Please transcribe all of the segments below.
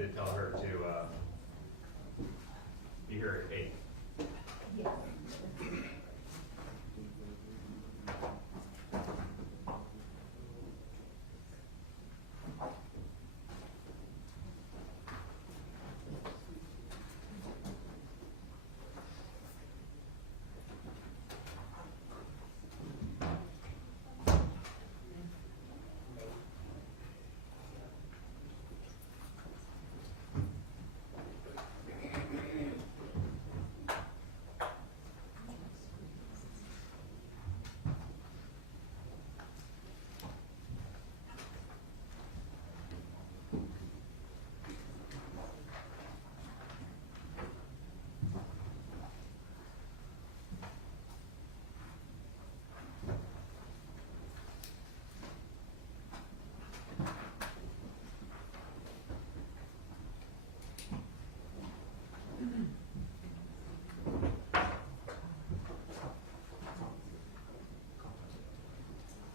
did tell her to be here at 8. Yes.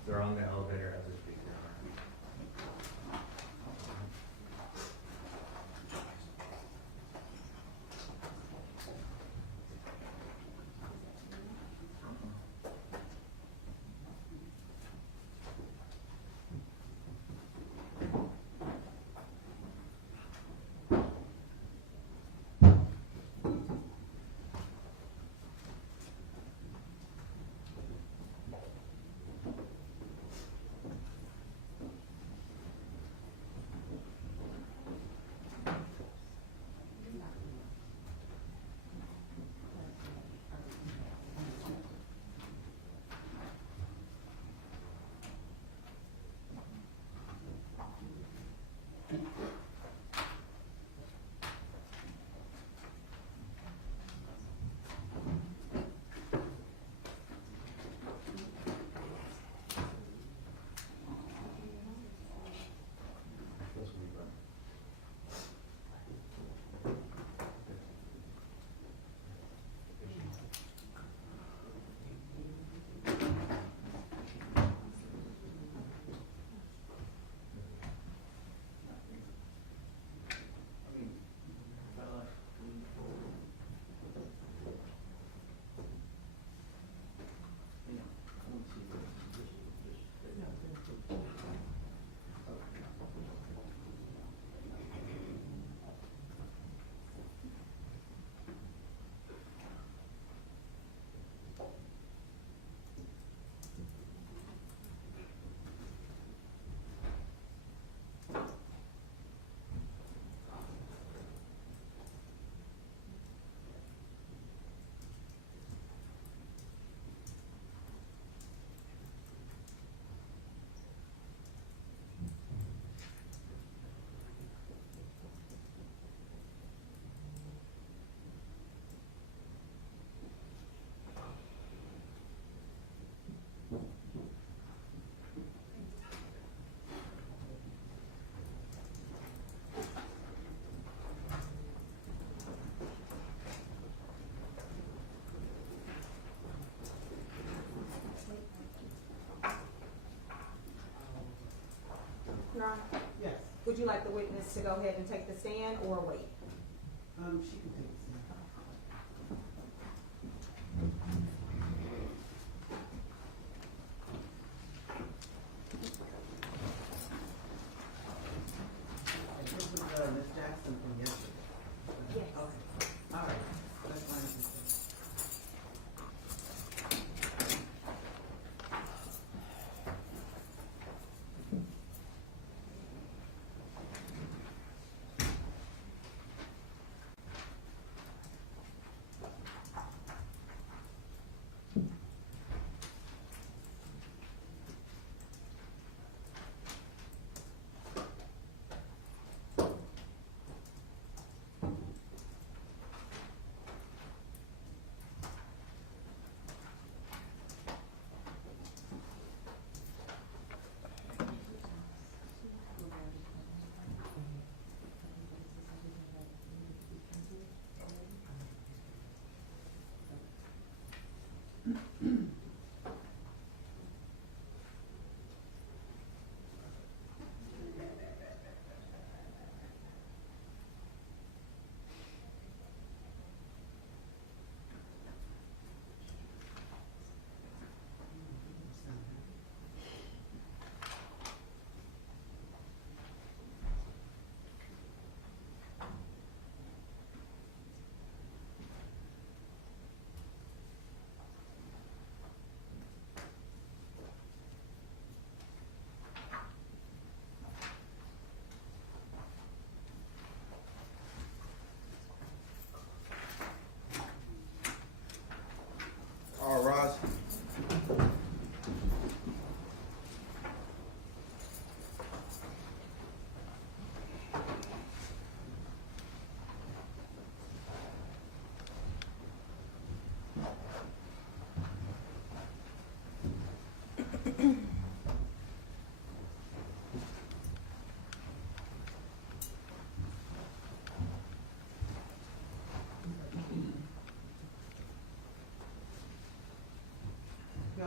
They're on the elevator as we speak. Your Honor, Yes, would you like the witness to go ahead and take the stand or wait? she can take this. And this was, Ms. Jackson from yesterday? Yes. Okay, all right, that's fine.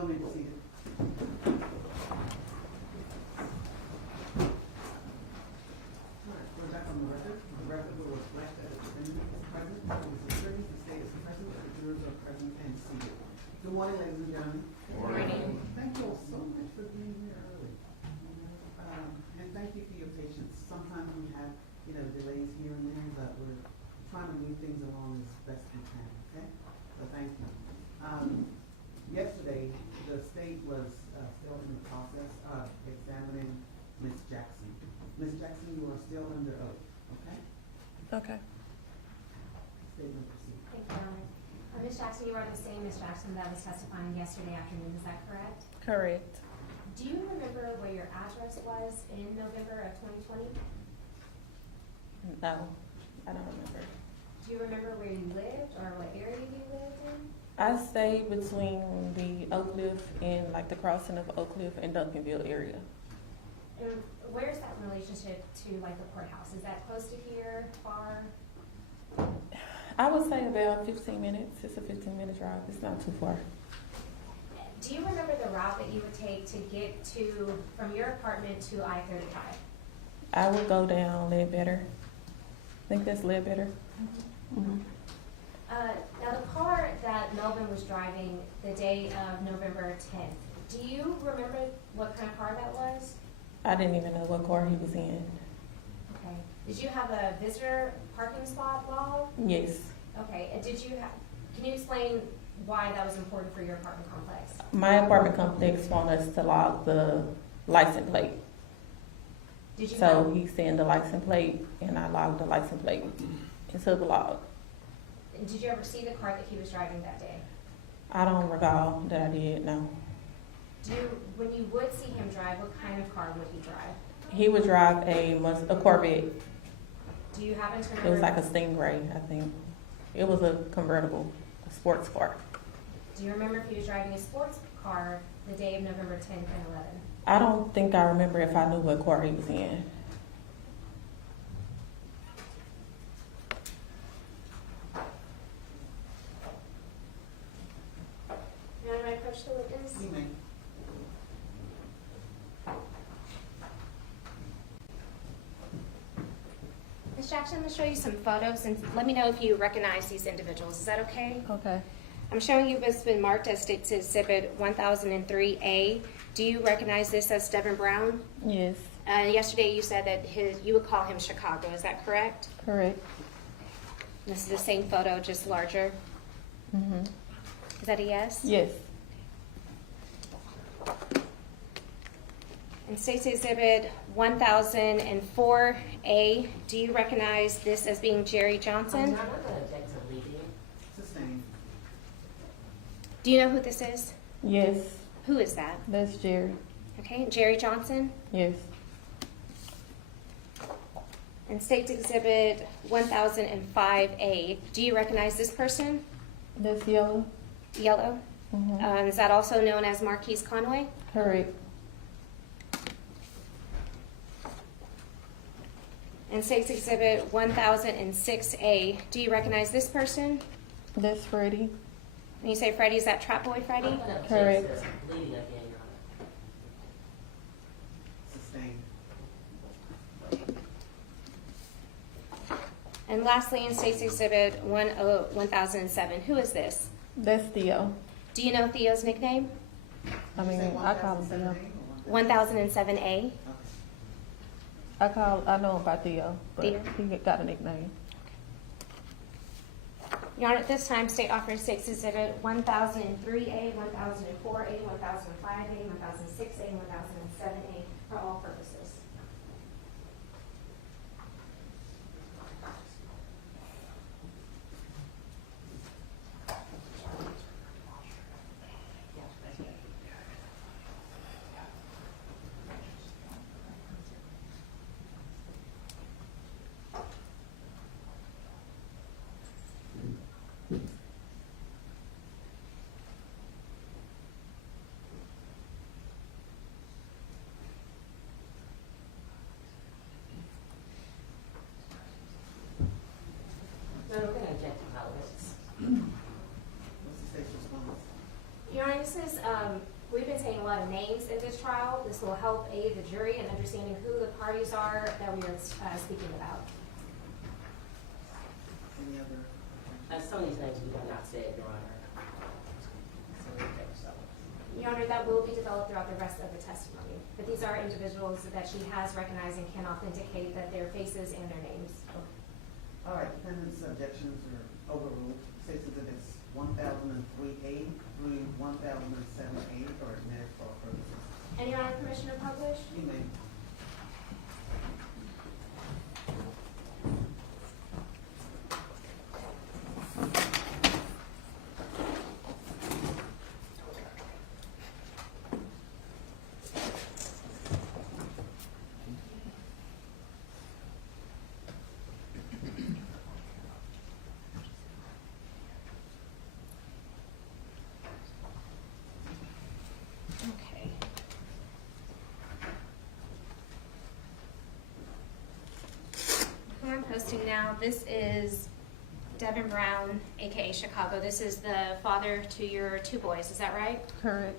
may be seated. All right, we're back on the record. The record will reflect that the defendant is present, who is asserting the state is present, that the jurors are present and seated. Good morning, ladies and gentlemen. Morning. Thank you all so much for being here early. And thank you for your patience. Sometimes we have, delays here and there, but we're trying to move things along as best we can, okay? So thank you. Yesterday, the state was still in the process of examining Ms. Jackson. Ms. Jackson, you are still under oath, okay? Okay. Statement proceed. Thank you, Your Honor. Ms. Jackson, you are the same Ms. Jackson that was testifying yesterday afternoon, is that correct? Correct. Do you remember where your address was in November of 2020? No, I don't remember. Do you remember where you lived or what area you lived in? I stayed between the Oak Cliff and like the crossing of Oak Cliff and Duncanville area. And where's that in relationship to like the courthouse? Is that close to here, far? I would say about 15 minutes. It's a 15-minute drive. It's not too far. Do you remember the route that you would take to get from your apartment to I-35? I would go down Ledbetter. I think that's Ledbetter. Mm-hmm. Now the car that Melvin was driving the day of November 10th, do you remember what kind of car that was? I didn't even know what car he was in. Okay. Did you have a visitor parking spot log? Yes. Okay. Can you explain why that was important for your apartment complex? My apartment complex wanted us to log the license plate. Did you So he sent the license plate, and I logged the license plate into the log. Did you ever see the car that he was driving that day? I don't recall that I did, no. When you would see him drive, what kind of car would he drive? He would drive a Corvette. Do you happen to remember? It was like a Stingray, I think. It was a convertible, a sports car. Do you remember if he was driving a sports car the day of November 10th and 11th? I don't think I remember if I knew what car he was in. May I approach the witness? You may. Ms. Jackson, I'm going to show you some photos and let me know if you recognize these individuals. Is that okay? Okay. I'm showing you what's been marked as State's Exhibit 1003A. Do you recognize this as Devin Brown? Yes, Yesterday you said that you would call him Chicago. Is that correct? correct. This is the same photo, just larger. Mm-hmm. Is that a yes? Yes, In State's Exhibit 1004A, do you recognize this as being Jerry Johnson? Sustained. Do you know who this is? yes, Who is that? that's Jerry. Okay, Jerry Johnson. Yes, In State's Exhibit 1005A, do you recognize this person? that's Yella. Yellow. Mm-hmm. Is that also known as Markies Conway? Correct. In State's Exhibit 1006A, do you recognize this person? That's Freddie. When you say Freddie, is that Trap Boy Freddie? Correct. Sustained. And lastly, in State's Exhibit 1007, who is this? That's Theo. Do you know Theo's nickname? I mean, I call him Theo. 1007A. I know about Theo, but Theo? he got a nickname. Your Honor, at this time, State offers State's Exhibit 1003A, 1004A, 1005A, 1006A, and 1007A for all purposes. lot of names in this trial. This will help aid the jury in understanding who the parties are that we are speaking about. Any other? Some of these names we have not said, Your Honor. Your Honor, that will be developed throughout the rest of the testimony. But these are individuals that she has recognized and can authenticate that their faces and their names. All right, defendant's objections are overruled. Six exhibits 1003A through 1007A are admitted for all purposes. And Your Honor, permission to publish? You may. Okay. Who I'm posting now, this is Devin Brown, aka Chicago. This is the father to your two boys, is that right? Correct.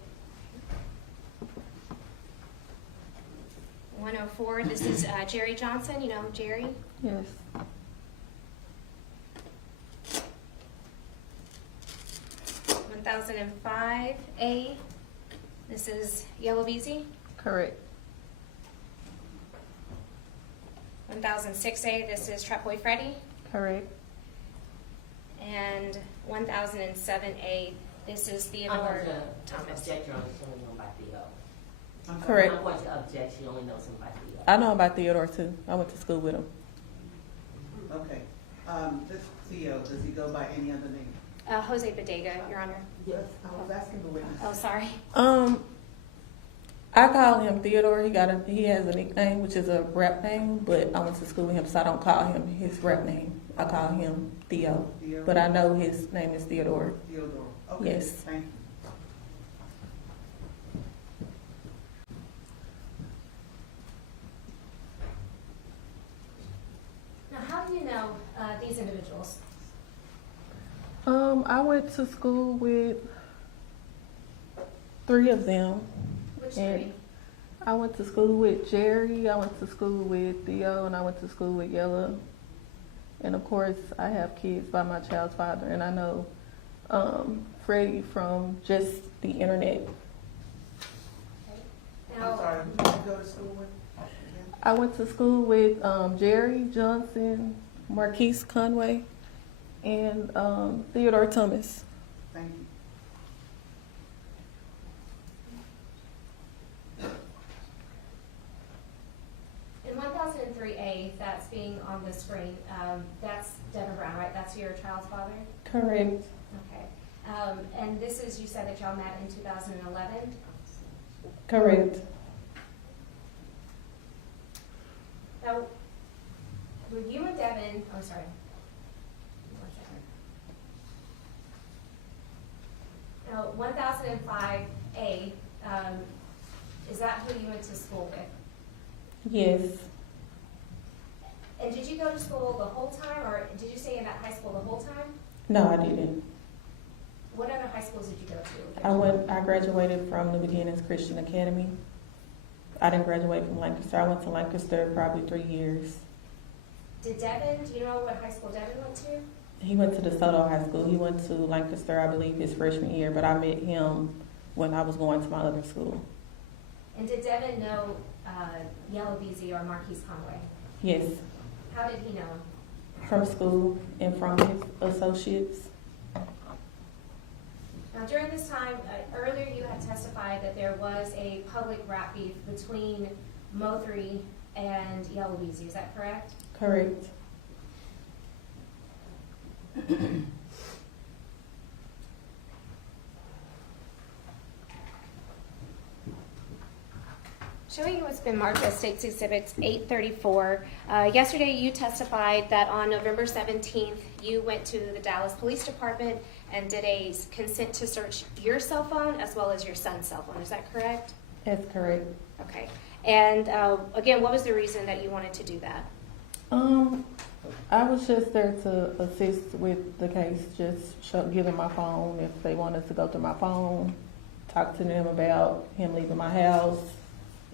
104, this is Jerry Johnson, you know Jerry? Yes. $1,005A, this is Yella Beezy. Correct. 1006A, this is Trap Boy Freddy. Correct. And 1007A, this is I'm Theodore going to Thomas. object, Your Honor, she only knows about Theo. I'm sorry. Correct. I'm going to object, she only knows him by Theo. I know about Theodore too. I went to school with him. Okay. This Theo, does he go by any other name? Jose Bodega, Your Honor. Yes. I was asking the witness. Oh, sorry. I call him Theodore. He has a nickname, which is a rap name, but I went to school with him, so I don't call him his rap name. I call him Theo. Theo? But I know his name is Theodore. Theodore. Okay. Yes. Thank you. Now, how do you know these individuals? I went to school with 3 of them. Which And three? I went to school with Jerry, I went to school with Theo, and I went to school with Yella. And of course, I have kids by my child's father, and I know Freddie from just the internet. Now, I'm sorry. Who did you go to school with? Again? I went to school with Jerry Johnson, Markies Conway, and Theodore Thomas. Thank you. in 1003A, that's being on the screen, that's Devin Brown, right? That's your child's father? Correct. Okay. And this is, you said that y'all met in 2011? Correct. Now, were you and Devin, oh, sorry. One second. Now, 1005A, is that who you went to school with? Yes. And did you go to school the whole time, or did you stay in that high school the whole time? No, I didn't. What other high schools did you go to? I graduated from New Beginnings Christian Academy. I didn't graduate from Lancaster. I went to Lancaster probably 3 years. Did Devin, do you know what high school Devin went to? He went to DeSoto High School. He went to Lancaster, I believe, his freshman year, but I met him when I was going to my other school. And did Devin know Yella Beezy or Markies Conway? Yes, How did he know him? from school and from his associates. Now, during this time, earlier you had testified that there was a public rap beef between Mo3 and Yella Beezy. Is that correct? Correct. Showing you what's been marked as State's Exhibits 834. Yesterday you testified that on November 17th you went to the Dallas Police Department and did a consent to search your cell phone as well as your son's cell phone. Is that correct? That's correct. Okay. And again, what was the reason that you wanted to do that? I was just there to assist with the case, just give them my phone if they wanted to go through my phone talk to them about him leaving my house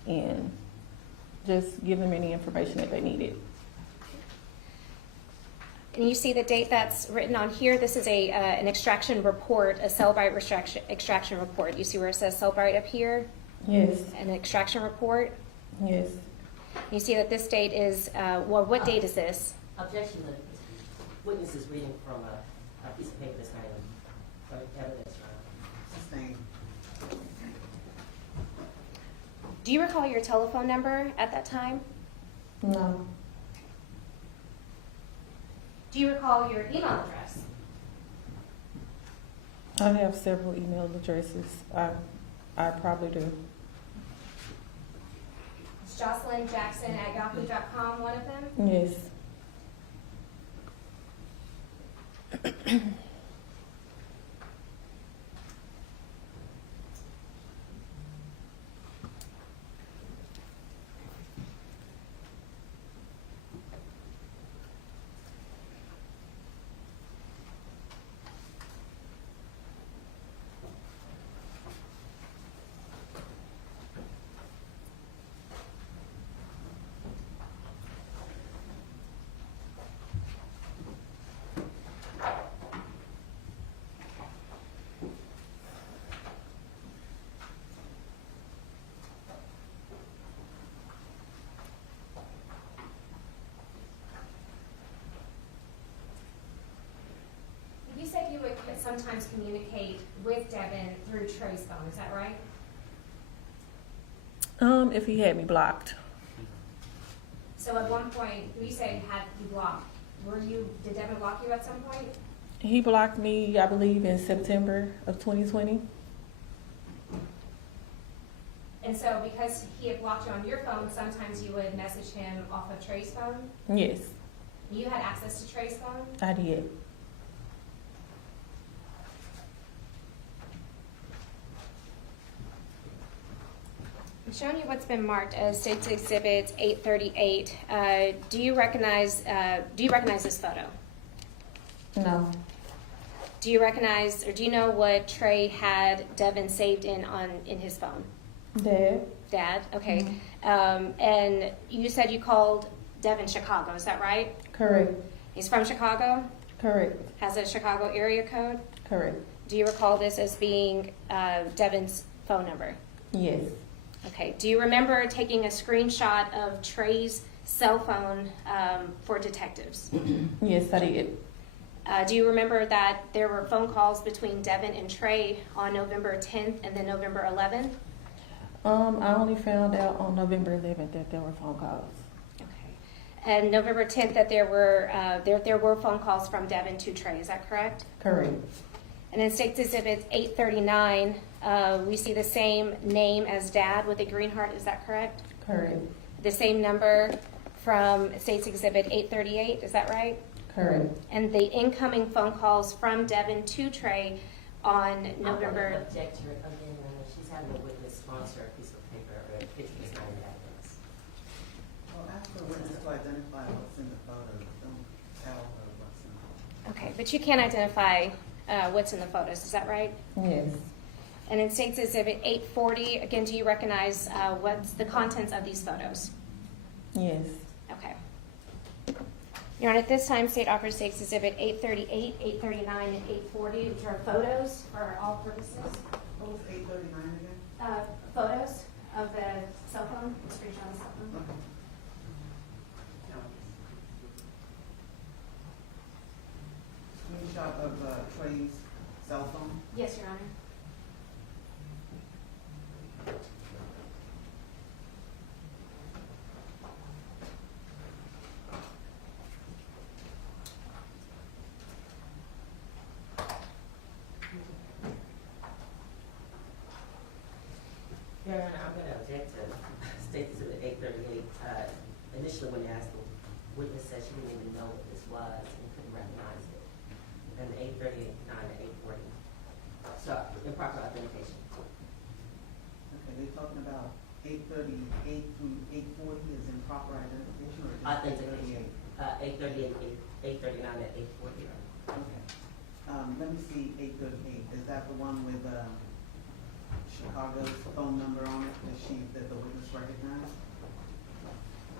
and just give them any information that they needed. And you see the date that's written on here. This is an extraction report, a cell bite extraction report. You see where it says cell bite up here? Yes, An extraction report. yes. You see that this date is, well, what date is this? Objection, the witness is reading from a piece of paper that's not even, or evidence, Your Honor. Sustained. Do you recall your telephone number at that time? No, Do you recall your email address? I have several email addresses. I probably do. Is Jocelyn Jackson at yahoo.com one of them? Yes. You said you would sometimes communicate with Devin through Trey's phone, is that right? If he had me blocked. So at one point, you said had you blocked. Did Devin block you at some point? He blocked me, I believe, in September of 2020. And so because he had blocked you on your phone, sometimes you would message him off of Trey's phone? Yes, You had access to Trey's phone? I did. I'm showing you what's been marked as State's Exhibit 838. Do you recognize this photo? No. Do you recognize, or do you know what Trey had Devin saved in his phone? Dad? Dad, okay. Mhm. And you said you called Devin Chicago, is that right? Correct. He's from Chicago, Correct. has a Chicago area code. Correct. Do you recall this as being Devin's phone number? Yes. Okay. Do you remember taking a screenshot of Trey's cell phone for detectives? Yes, I did. Do you remember that there were phone calls between Devin and Trey on November 10th and then November 11th? I only found out on November 11th that there were phone calls. Okay. And November 10th that there were phone calls from Devin to Trey. Is that correct? Correct. And in State's Exhibit 839, we see the same name as Dad with a green heart. Is that correct? Correct. The same number from State's Exhibit 838. Is that right? Correct. And the incoming phone calls from Devin to Trey on I November. want to object to it again, Your Honor. She's having a witness sponsor a piece of paper or a picture that's not in evidence. Well, ask the witness to identify what's in the photo. Don't tell her what's in the photo. Okay, but you can identify what's in the photos. Is that right? Yes. And in State's Exhibit 840, again, do you recognize what's the contents of these photos? Yes. Okay. Your Honor, at this time, State offers State's Exhibit 838, 839, and 840, which are photos for all purposes. What was 839 again? Photos of the cell phone, screenshot of the cell phone. Okay. Screenshot of Trey's cell phone. Yes, Your Honor. Your Honor, I'm going to object to State Exhibit 838. Initially, when asked, the witness said she didn't even know what this was and couldn't recognize it. And 839 and 840. So, improper authentication. Okay, they're talking about 838 through 840 is improper identification or just Authentication. 838? 838, 839, and 840. Your Honor. Okay. Let me see 838. Is that the one with Chicago's phone number on it that the witness recognized?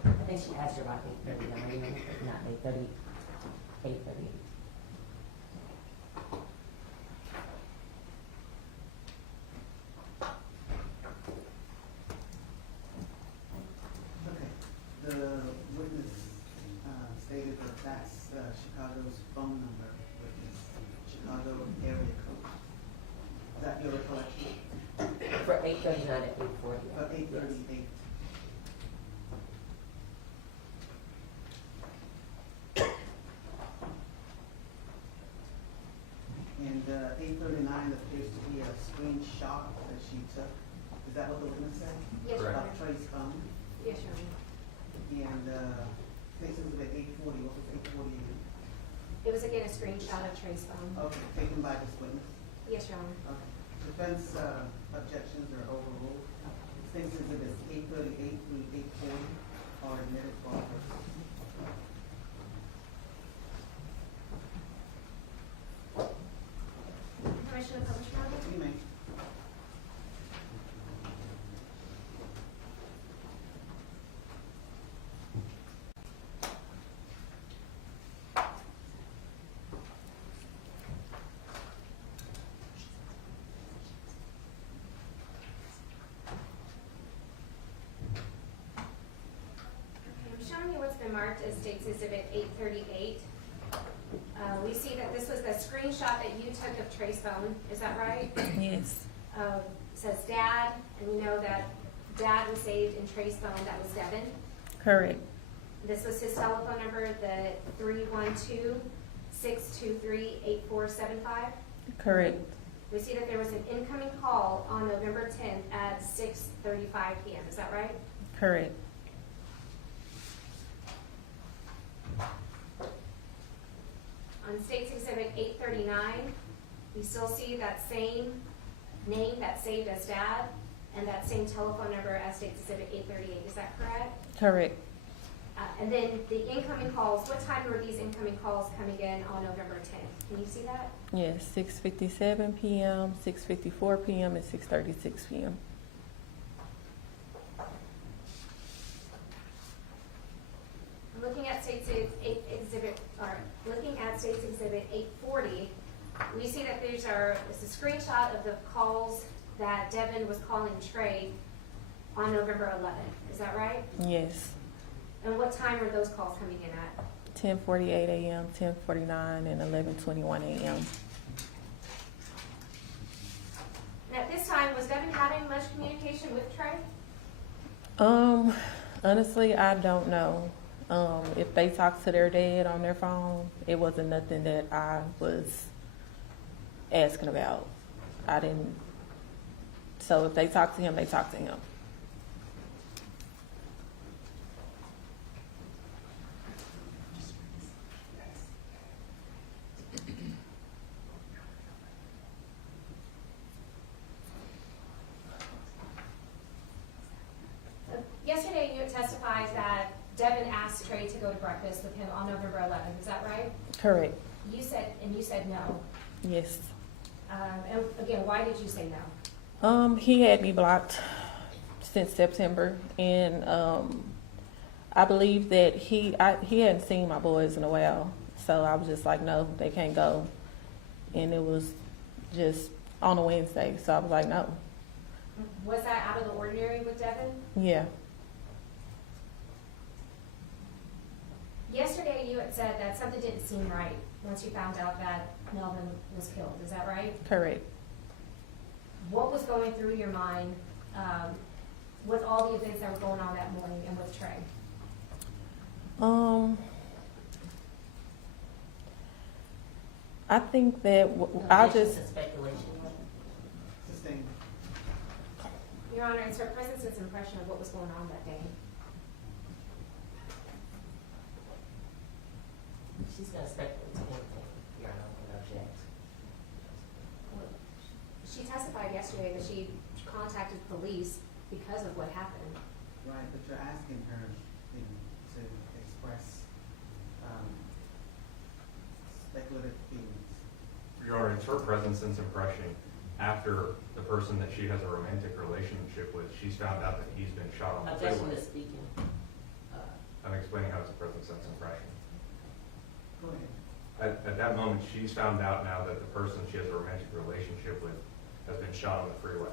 I think she asked her about 8:39, not 8:30, 8:30. Okay, the witness stated that that's Chicago's phone number, witness, Chicago area code. Is that your recollection? For 8:39 to 8:40. For 8:38. And 8:39 appears to be a screenshot that she took. Is that what the witness said? Yes, Your About Honor. Trey's phone? Yes, Your Honor. And case was at 8:40, what was 8:48? It was again a screenshot of Trey's phone. Okay, taken by this witness. Yes, Your Honor. Okay. Defense objections are overruled. State's exhibits 8:38 through 8:40 are admitted for all purposes. Permission to publish, Your Honor? You may. I'm showing you what's been marked as State's Exhibit 838. We see that this was the screenshot that you took of Trey's phone. Is that right? Yes. It says Dad, and we know that Dad was saved in Trey's phone. That was Devin. Correct. This was his telephone number, the 312-623-8475. Correct. We see that there was an incoming call on November 10th at 6:35 p.m. Is that right? Correct. On State's Exhibit 839, we still see that same name that's saved as Dad and that same telephone number as State's Exhibit 838. Is that correct? Correct. And then the incoming calls, what time were these incoming calls coming in on November 10th? Can you see that? Yes, 6:57 p.m., 6:54 p.m., and 6:36 p.m. Looking at State's Exhibit 840, we see that it's a screenshot of the calls that Devin was calling Trey on November 11th. Is that right? Yes. And what time were those calls coming in at? 10:48 a.m., 10:49, and 11:21 a.m. And at this time, was Devin having much communication with Trey? Honestly, I don't know. If they talked to their dad on their phone, it wasn't nothing that I was asking about. I didn't. So if they talked to him, they talked to him. Yesterday, you had testified that Devin asked Trey to go to breakfast with him on November 11th. Is that right? Correct. You said no. Yes. And again, why did you say no? He had me blocked since September, and I believe that he hadn't seen my boys in a while, so I was just like, no, they can't go, and it was just on a Wednesday, so I was like, no. Was that out of the ordinary with Devin? Yeah. Yesterday, you had said that something didn't seem right once you found out that Melvin was killed. Is that right? Correct. What was going through your mind with all the events that were going on that morning and with Trey? I think that I'll just. It's speculation. Sustained. Your Honor, it's her presence's impression of what was going on that day. She's gonna speculate to anything, Your Honor, and object. She testified yesterday that she contacted police because of what happened. Right, but you're asking her, you know, to express speculative feelings. Your Honor, it's her presence and impression after the person that she has a romantic relationship with, she's found out that he's been shot on the Objection freeway. to speaking. I'm explaining how it's a present sense impression. Go ahead. At that moment, she's found out now that the person she has a romantic relationship with has been shot on the freeway.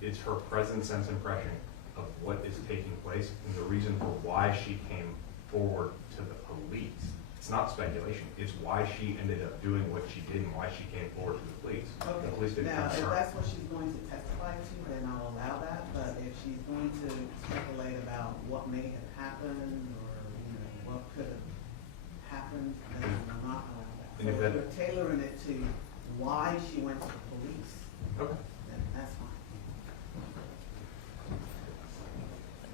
It's her present sense impression of what is taking place and the reason for why she came forward to the police. It's not speculation. It's why she ended up doing what she did and why she came forward to the police. Okay, The police didn't now, if confirm. that's what she's going to testify to, then I'll allow that, but if she's going to speculate about what may have happened, or, you know, what could have happened, then I'll not allow that. And if So that- if you're tailoring it to why she went to the police, Okay. then that's fine.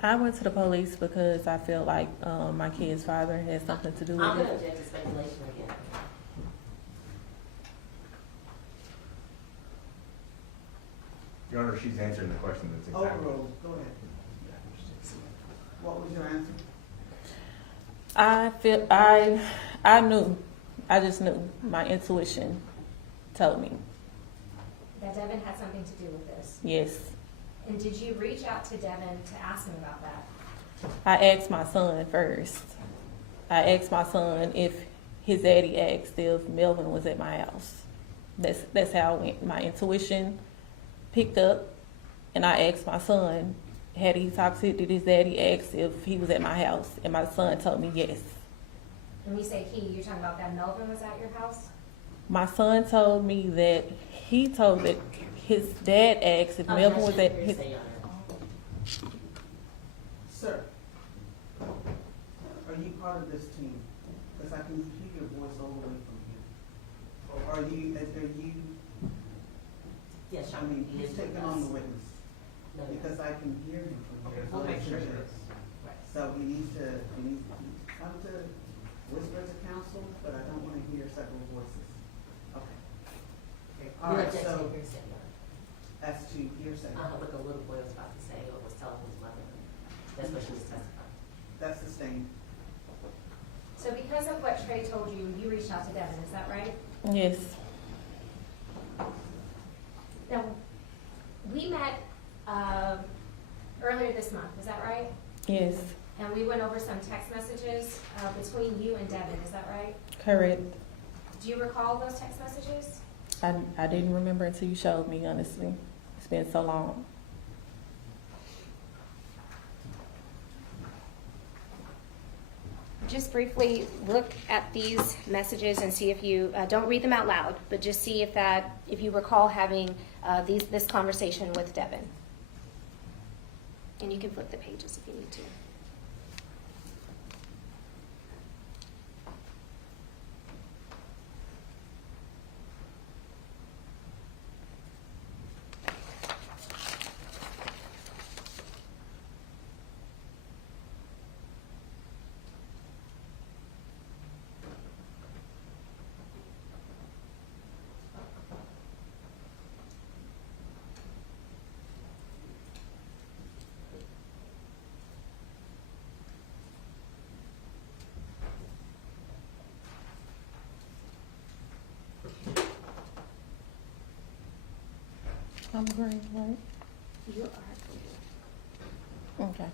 I went to the police because I feel like my kid's father had something to do with I'm gonna it. object to speculation again. Your Honor, she's answering the question that's exactly. Overruled, go ahead. What was your answer? I knew. I just knew. My intuition told me. That Devin had something to do with this. Yes. And did you reach out to Devin to ask him about that? I asked my son first. I asked my son if his daddy asked if Melvin was at my house. That's how it went. My intuition picked up, and I asked my son, had he talked to, did his daddy ask if he was at my house? And my son told me yes. And when you say he, you're talking about that Melvin was at your house? My son told me that he told that his dad asked if Melvin was at his. Hearsay, Your Honor. Sir, are you part of this team? Because I can hear your voice all the way from here. Or are you, Yes, Your I Honor, mean, he who's is taking with on us. the witness? No, Your Because I can hear him from Okay, here. we'll make sure it it is. is. Right. So he needs to come to whisper to counsel, but I don't want to hear several voices. Okay. All We'll right, object to so hearsay, Your Honor. as to hearsay, What the little boy was about to say or was telling his mother. That's what she was testifying. that's sustained. So because of what Trey told you, you reached out to Devin, is that right? Yes. Now, we met earlier this month, is that right? Yes. And we went over some text messages between you and Devin, is that right? Correct. Do you recall those text messages? I didn't remember until you showed me, honestly. It's been so long. Just briefly look at these messages and see if you, don't read them out loud, but just see if you recall having this conversation with Devin. And you can flip the pages if you need to. I'm green, right? You are. Okay.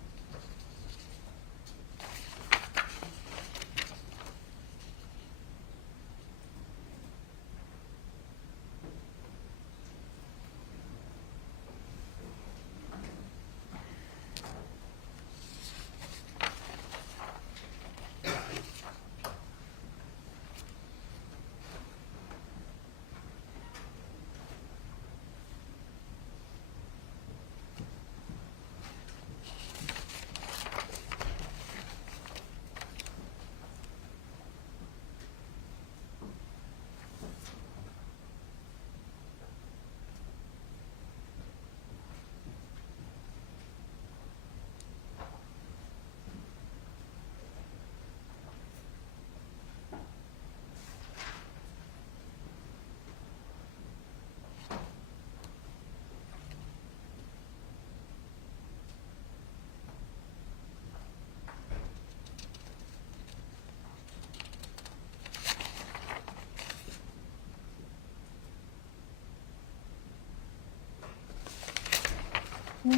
Do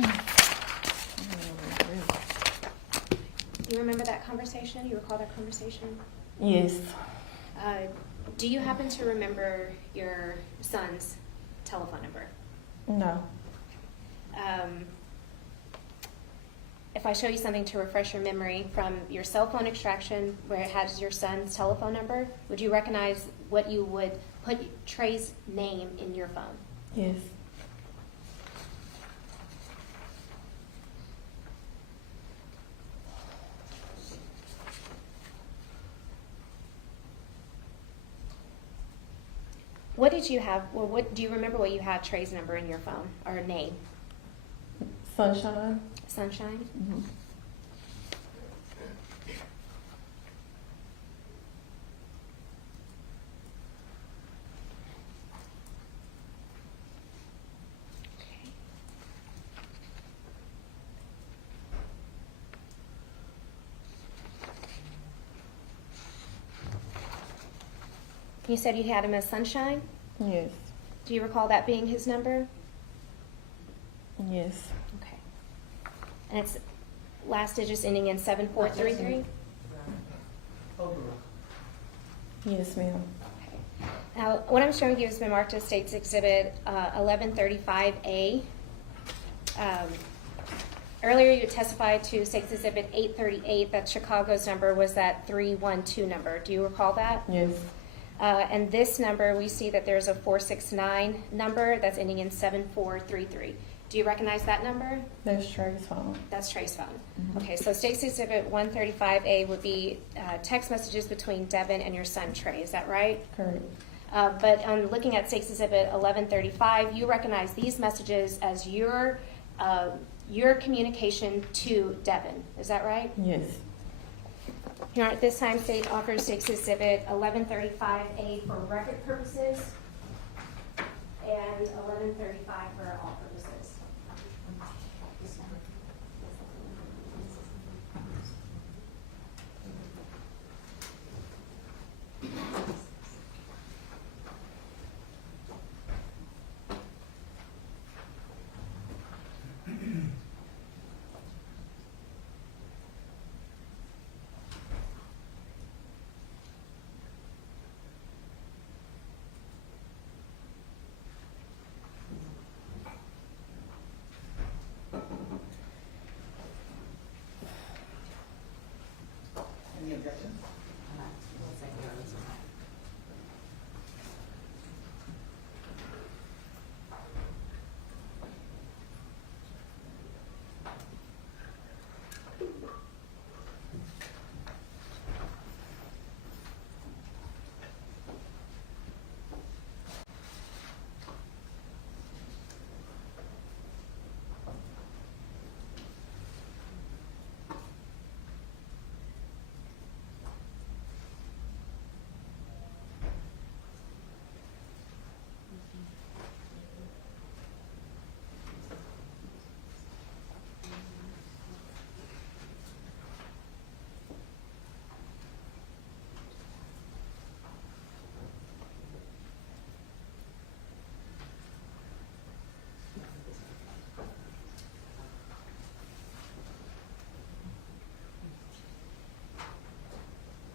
you remember that conversation? You recall that conversation? Yes. Do you happen to remember your son's telephone number? No. If I show you something to refresh your memory from your cell phone extraction where it has your son's telephone number, would you recognize what you would put Trey's name in your phone? Yes. What did you have, or what do you remember what you had Trey's number in your phone, or name? Sunshine. Sunshine? Mm-hmm. You said you had him as Sunshine? Yes. Do you recall that being his number? Yes. Okay. And it's last digits ending in 7433? Overall. Yes, ma'am. Okay. Now, what I'm showing you has been marked as State's Exhibit 1135A. Earlier, you testified to State's Exhibit 838 that Chicago's number was that 312 number. Do you recall that? Yes. And this number, we see that there's a 469 number that's ending in 7433. Do you recognize that number? That's Trey's phone. That's Trey's phone. Okay, so State's Exhibit 135A would be text messages between Devin and your son Trey. Is that right? Correct. But on looking at State's Exhibit 1135, you recognize these messages as your communication to Devin. Is that right? Yes. Here at this time, State offers State's Exhibit 1135A for record purposes and 1135 for all purposes. Any objections? One second, Your Honor.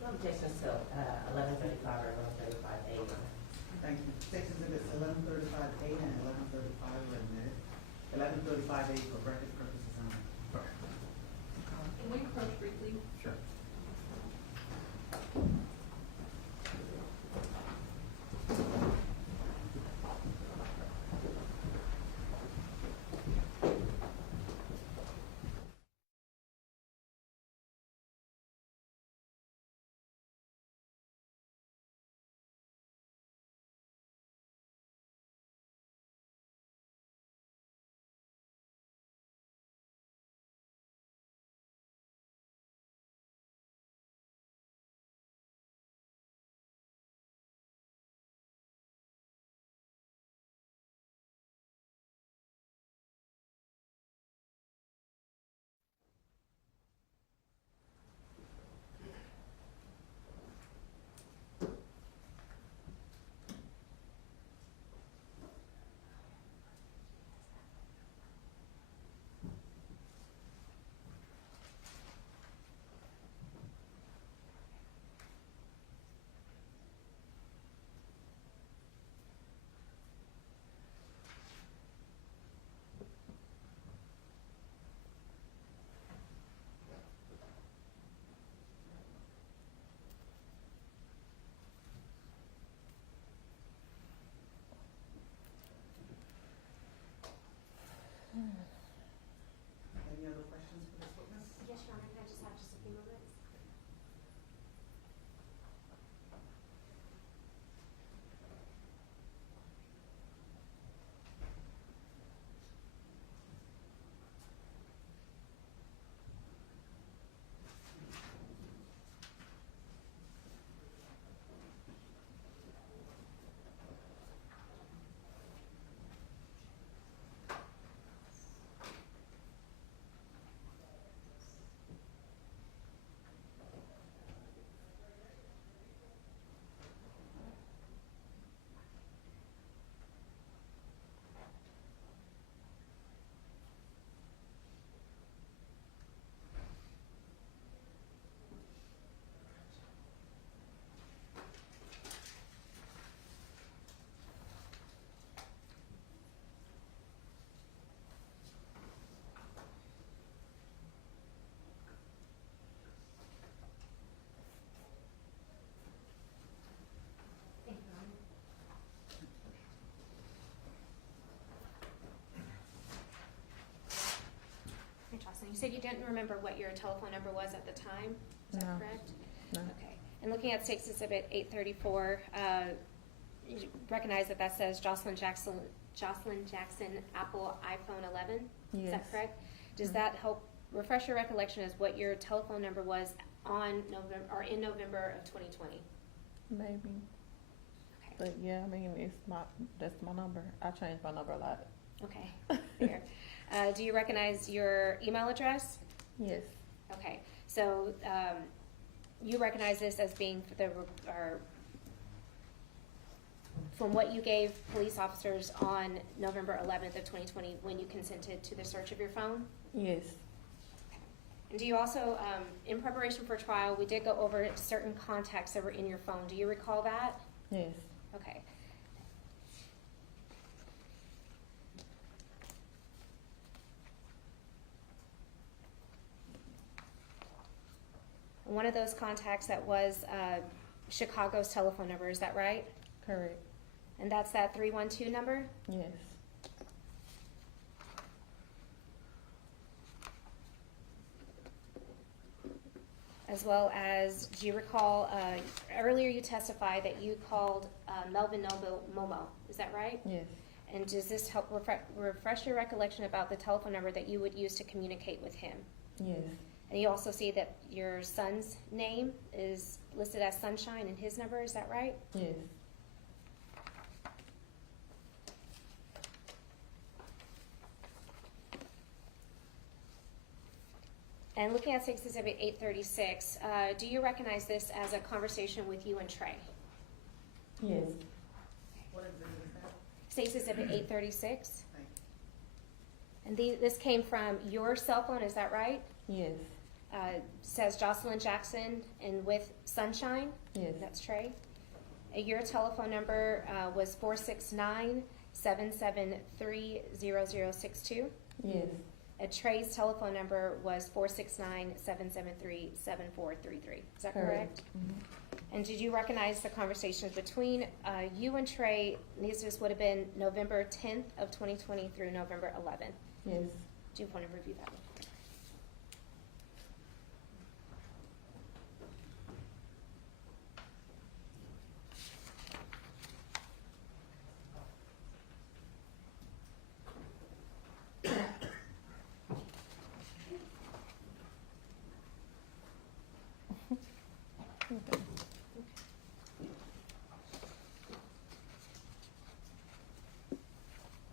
No objections to 1135 or 1135A, Your Honor. Thank you. State Exhibits 1135A and 1135 are admitted. 1135A for record purposes only. Can we approach briefly? Sure. said you didn't remember what your telephone number was at the time, is that No. correct? No. Okay. And looking at State's Exhibit 834, you recognize that that says Jocelyn Jackson, Apple iPhone 11? Is that Yes. correct? Does that help refresh your recollection as what your telephone number was on November, or in November of 2020? Maybe. Okay. But yeah, I mean, that's my number. I change my number a lot. Okay, fair. Do you recognize your email address? Yes. Okay, so you recognize this as being from what you gave police officers on November 11th of 2020 when you consented to the search of your phone? Yes. And do you also, in preparation for trial, we did go over certain contacts that were in your phone. Do you recall that? Yes. Okay. One of those contacts that was Chicago's telephone number, is that right? Correct. And that's that 312 number? Yes. As well as, do you recall, earlier you testified that you called Melvin Noble Momo, is that right? Yes. And does this help refresh your recollection about the telephone number that you would use to communicate with him? Yes. And you also see that your son's name is listed as Sunshine and his number, is that right? Yes. And looking at State's Exhibit 836, do you recognize this as a conversation with you and Trey? What Yes. exhibit is that? State's Exhibit 836. Thank you. And this came from your cell phone, is that right? Yes. Says Jocelyn Jackson and with Sunshine? Yes. That's Trey. Your telephone number was 469-773-0062. Yes. Trey's telephone number was 469-773-7433. Is that correct? Mhm. And did you recognize the conversations between you and Trey? This would have been November 10th of 2020 through November 11th. Yes. Do you want to review that one?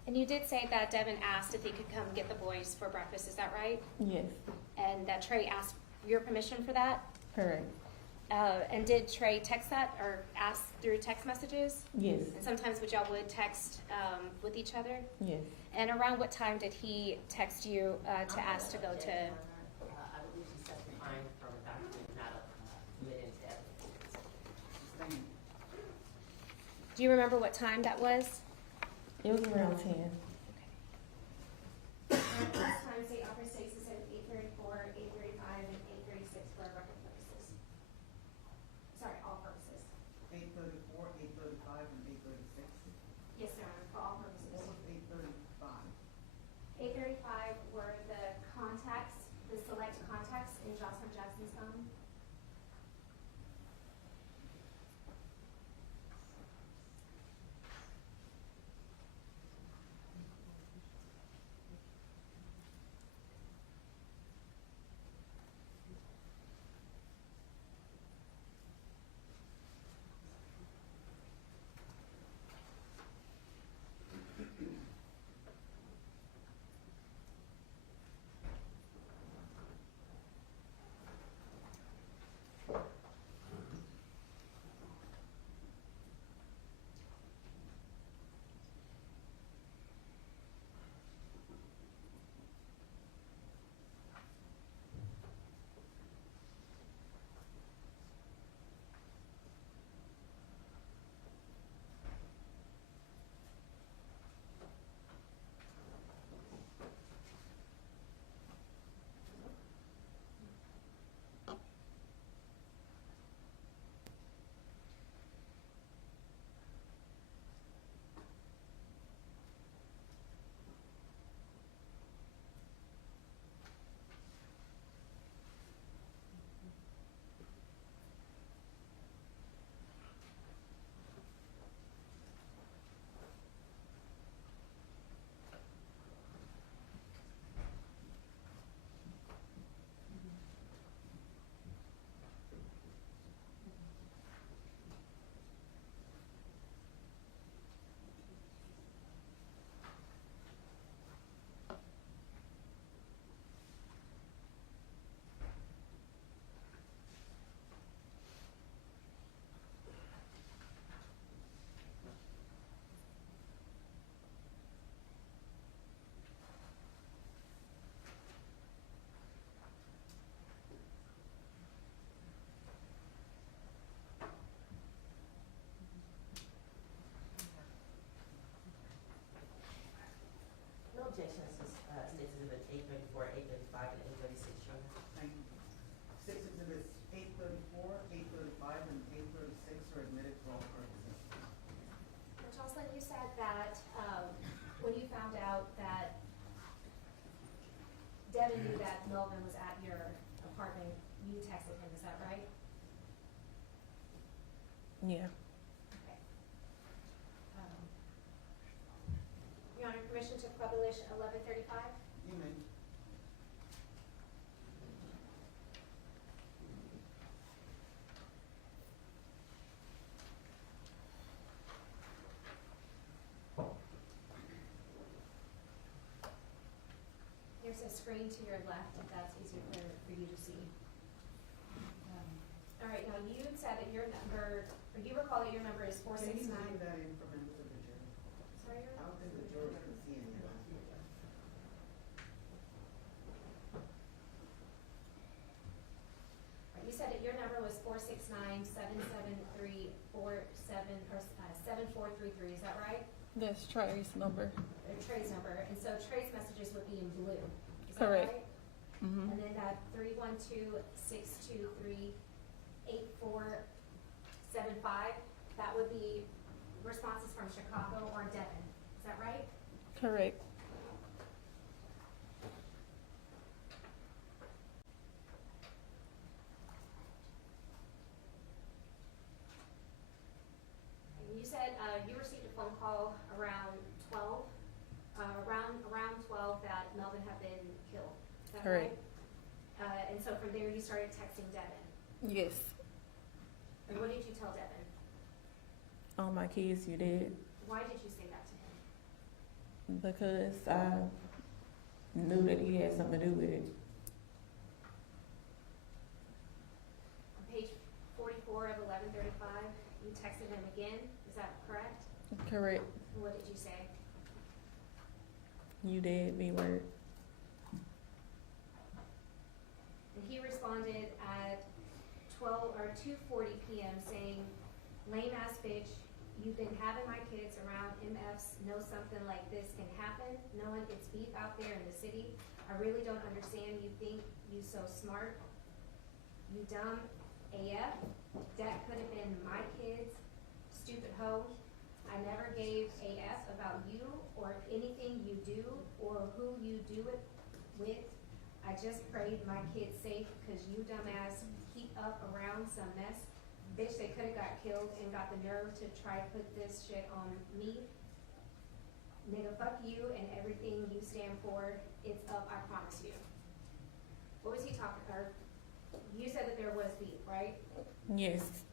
And you did say that Devin asked if he could come get the boys for breakfast, is that right? Yes. And that Trey asked your permission for that? Correct. And did Trey text that or ask through text messages? Yes. And sometimes would y'all would text with each other? Yes. And around what time did he text you to ask to go to? I believe she's testifying from a document, not admitting to evidence. Thank you. Do you remember what time that was? It was around 10. At this time, state officer states it said 834, 835, and 836 for record purposes. Sorry, all purposes. 834, 835, and 836. Yes, sir, for all purposes. What was 835? 835 were the contacts, the select contacts in Jocelyn Jackson's phone. objections to, State Exhibit 834, 835, and 836, Your Honor. Thank you. State Exhibits 834, 835, and 836 are admitted for all purposes. Jocelyn, you said that when you found out that Devin knew that Melvin was at your apartment, you texted him, is that right? Yeah. Okay. Your Honor, permission to publish 1135? You may. There's a screen to your left, if that's easier for you to see. All right, now you said that your number, or you recall that your number is Can you 469. leave that in for members of the jury? Sorry, Your I Honor? don't think the jury can see any of that. You said that your number was 469-773-47, or 7433, is that right? That's Trey's number. Or Trey's number, and so Trey's messages would be in blue. Is that Correct. right? Mm-hmm. And then that 312-623-8475, that would be responses from Chicago or Devin. Is that right? Correct. You said you received a phone call around 12, around 12 that Melvin had been killed. Is that Correct. right? And so from there you started texting Devin. Yes. And what did you tell Devin? All my kids, you did. Why did you say that to him? Because I knew that he had something to do with it. On page 44 of 1135, you texted him again. Is that correct? Correct. And what did you say? You did, B-word. And he responded at 2:40 p.m. saying, "Lame ass bitch, you've been having my kids around MFs, know something like this can happen, knowing it's beef out there in the city. I really don't understand. You think you so smart. You dumb AF. That could have been my kids. Stupid hoe. I never gave AF about you or anything you do or who you do it with. I just prayed my kids safe because you dumbass keep up around some mess. Bitch, they could have got killed and got the nerve to try to put this shit on me. Nigga, fuck you and everything you stand for. It's up, I promise you." What was he talking, or you said that there was beef, right? Yes.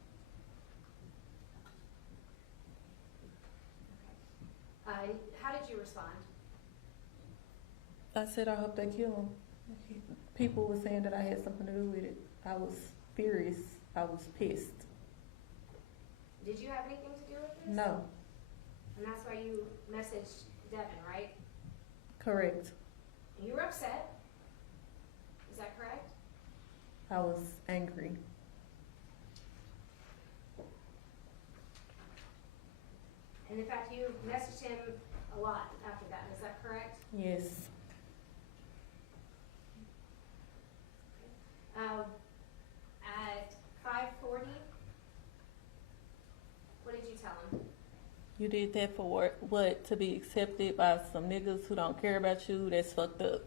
How did you respond? I said I hope they kill him. People were saying that I had something to do with it. I was furious. I was pissed. Did you have anything to do with this? No. And that's why you messaged Devin, right? Correct. And you were upset. Is that correct? I was angry. And in fact, you messaged him a lot after that. Is that correct? Yes. At 5:40, what did you tell him? You did that for what? To be accepted by some niggas who don't care about you? That's fucked up.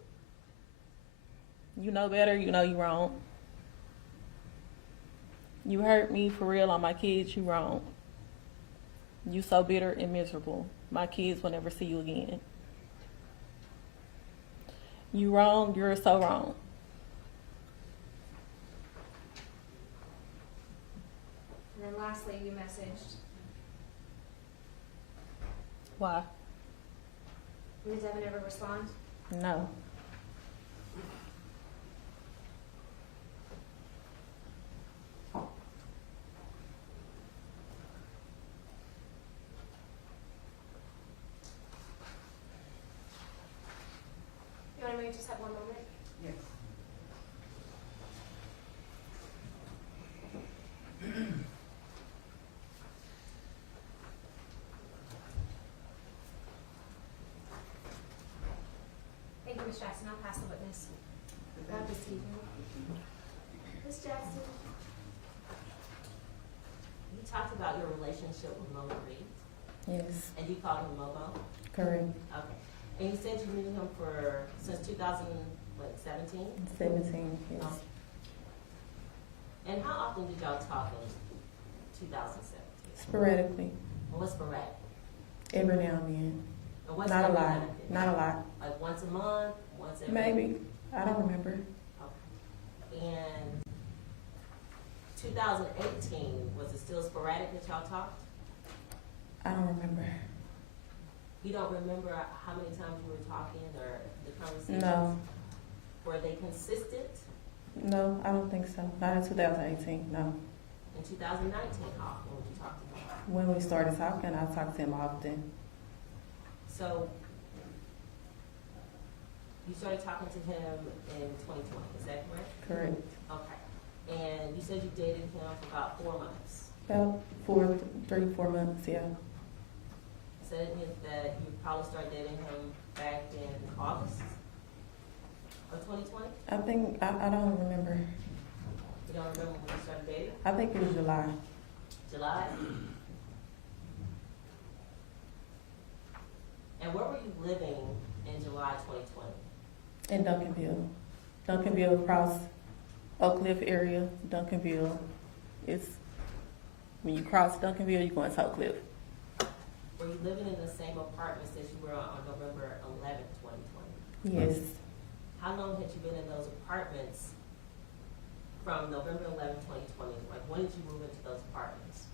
You know better. You know you wrong. You hurt me for real on my kids. You wrong. You so bitter and miserable. My kids will never see you again. You wrong. You're so wrong. And then lastly, you messaged. Why? Did Devin ever respond? No. You want to maybe just have one moment? Yes. Jackson, I'll pass the witness. Dr. Stephen. Ms. Jackson. You talked about your relationship with Mo3, Yes, and you called him Momo? correct. Okay. And you said you knew him since 2017? 17, yes. And how often did y'all talk in 2017? Sporadically, And what's sporadic? every now and then. And what's Not a every lot, now and then? not a lot. Like once a month, once every? Maybe, I don't remember. Okay. And 2018, was it still sporadic that y'all talked? I don't remember. You don't remember how many times you were talking or the conversations? No, Were they consistent? no, I don't think so. Not in 2018, no. In 2019, how often would you talk to him? When we started talking, I talked to him often. So, you started talking to him in 2020, is that correct? Correct. Okay. And you said you dated him for about 4 months. About 3-4 months, yeah. Said that you probably started dating him back in August of 2020? I think, I don't remember. You don't remember when you started dating? I think it was July. July? And where were you living in July 2020? In Duncanville. Duncanville across Oak Cliff area, Duncanville. It's, when you cross Duncanville, you're going to Oak Cliff. Were you living in the same apartments that you were on November 11th, 2020? Yes. How long had you been in those apartments from November 11th, 2020? Like, when did you move into those apartments?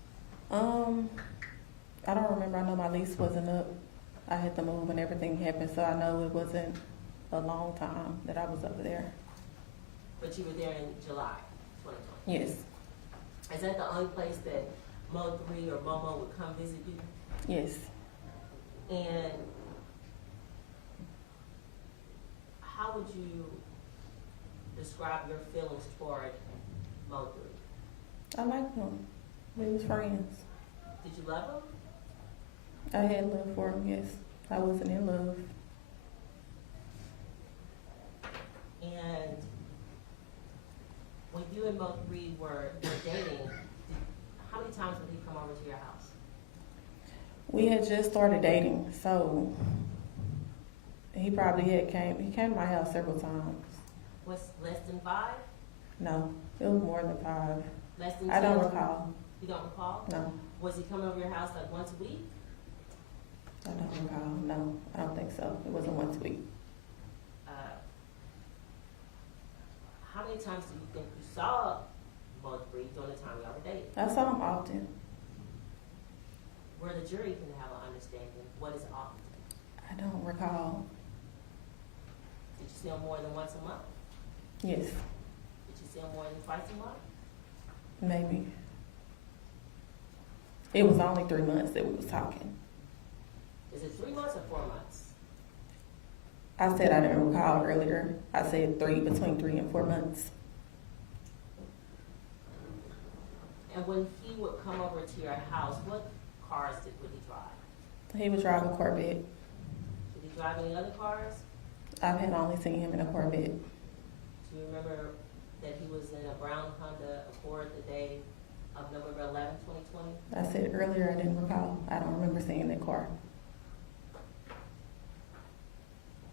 I don't remember. I know my lease wasn't up. I had to move and everything happened, so I know it wasn't a long time that I was over there. But you were there in July 2020? Yes. Is that the only place that Mo3 or Momo would come visit you? Yes. And how would you describe your feelings toward Mo3? I liked him. We was friends. Did you love him? I had love for him, yes. I wasn't in love. And when you and Mo3 were dating, how many times would he come over to your house? We had just started dating, so he probably he came to my house several times. Was less than 5? No, it was more than 5. Less than 10? I don't recall. You don't recall? No, Was he coming over your house like once a week? I don't recall. No, I don't think so. It wasn't once a week. How many times do you think you saw Mo3 during the time y'all were dating? I saw him often. Where the jury can have an understanding, what is often? I don't recall. Did you see him more than once a month? Yes, Did you see him more than twice a month? maybe. It was only 3 months that we was talking. Is it 3 months or 4 months? I said I didn't recall earlier. I said between 3 and 4 months. And when he would come over to your house, what cars would he drive? He was driving a Corvette. Did he drive any other cars? I had only seen him in a Corvette. Do you remember that he was in a brown Honda Accord the day of November 11th, 2020? I said earlier I didn't recall. I don't remember seeing that car.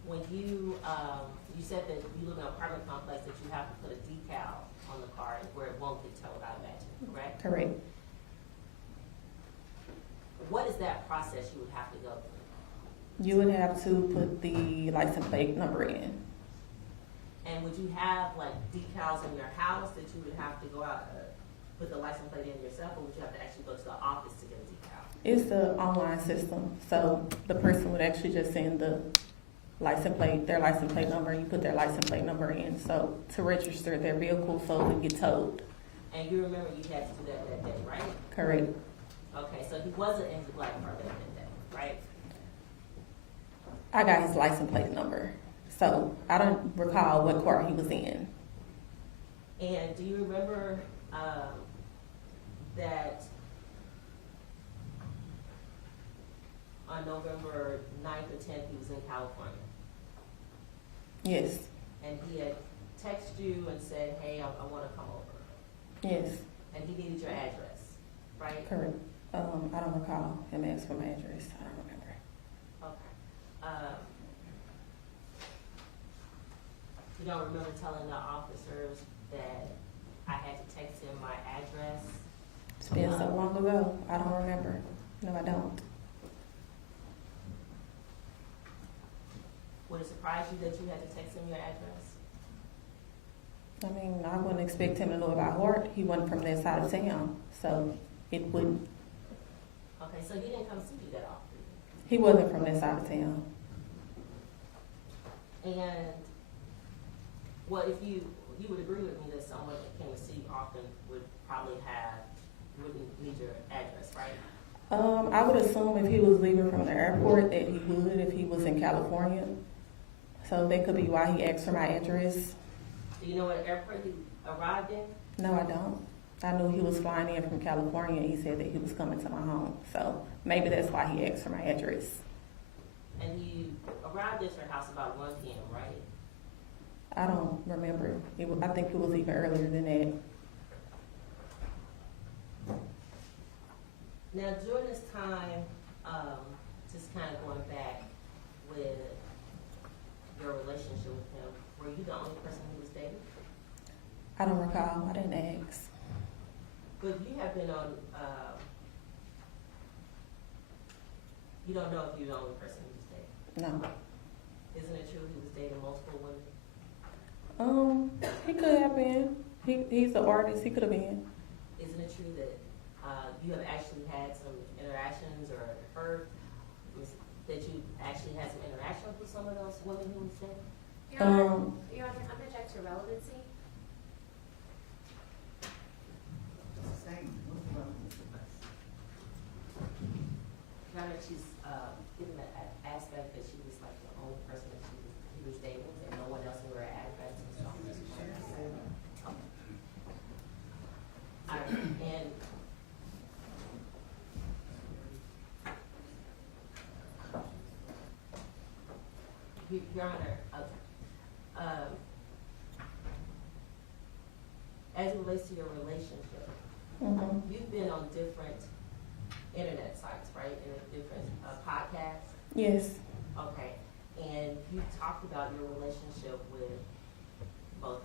When you said that you live in an apartment complex that you have to put a decal on the car where it won't get towed, I imagine, correct? Correct. What is that process you would have to go through? You would have to put the license plate number in. And would you have like decals in your house that you would have to go out put the license plate in yourself, or would you have to actually go to the office to get a decal? It's the online system, so the person would actually just send the license plate, their license plate number, and you put their license plate number in, so to register their vehicle so it can get towed. And you remember you had to do that day, right? Correct. Okay, so he wasn't in the black car that day, right? I got his license plate number, so I don't recall what car he was in. And do you remember that on November 9th or 10th he was in California? Yes, And he had texted you and said, hey, I wanna come over. yes, And he needed your address, right? correct. I don't recall him asking for my address. I don't remember. Okay. You don't remember telling the officers that I had to text him my address? It's been so long ago. I don't remember. No, I don't. Would it surprise you that you had to text him your address? I mean, I wouldn't expect him to know about heart. He wasn't from that side of town, so it wouldn't. Okay, so he didn't come see you that often. He wasn't from that side of town. And, well, if you would agree with me that someone that came to see you often wouldn't need your address, right? I would assume if he was leaving from the airport that he would if he was in California. So that could be why he asked for my address. Do you know what airport he arrived in? No, I don't. I knew he was flying in from California. He said that he was coming to my home. So maybe that's why he asked for my address. And he arrived at your house about 1 p.m., right? I don't remember. I think it was even earlier than that. Now, during this time, just kind of going back with your relationship with him, were you the only person he was dating? I don't recall. I didn't ask. But you have been on, you don't know if you're the only person he was dating. No. Isn't it true he was dating multiple women? He could have been. He's an artist. He could have been. Isn't it true that you have actually had some interactions or heard that you actually had some interactions with some of those women who was dating? Your Honor, I'm gonna object to relevancy. Same, what's the relevance of this? Now that she's given that aspect that she was like the only person that he was dating and no one else knew her address and stuff. And Your Honor, as it relates to your relationship, Mm-hmm. you've been on different internet sites, right, and different podcasts? Yes. Okay, and you talked about your relationship with Mo3,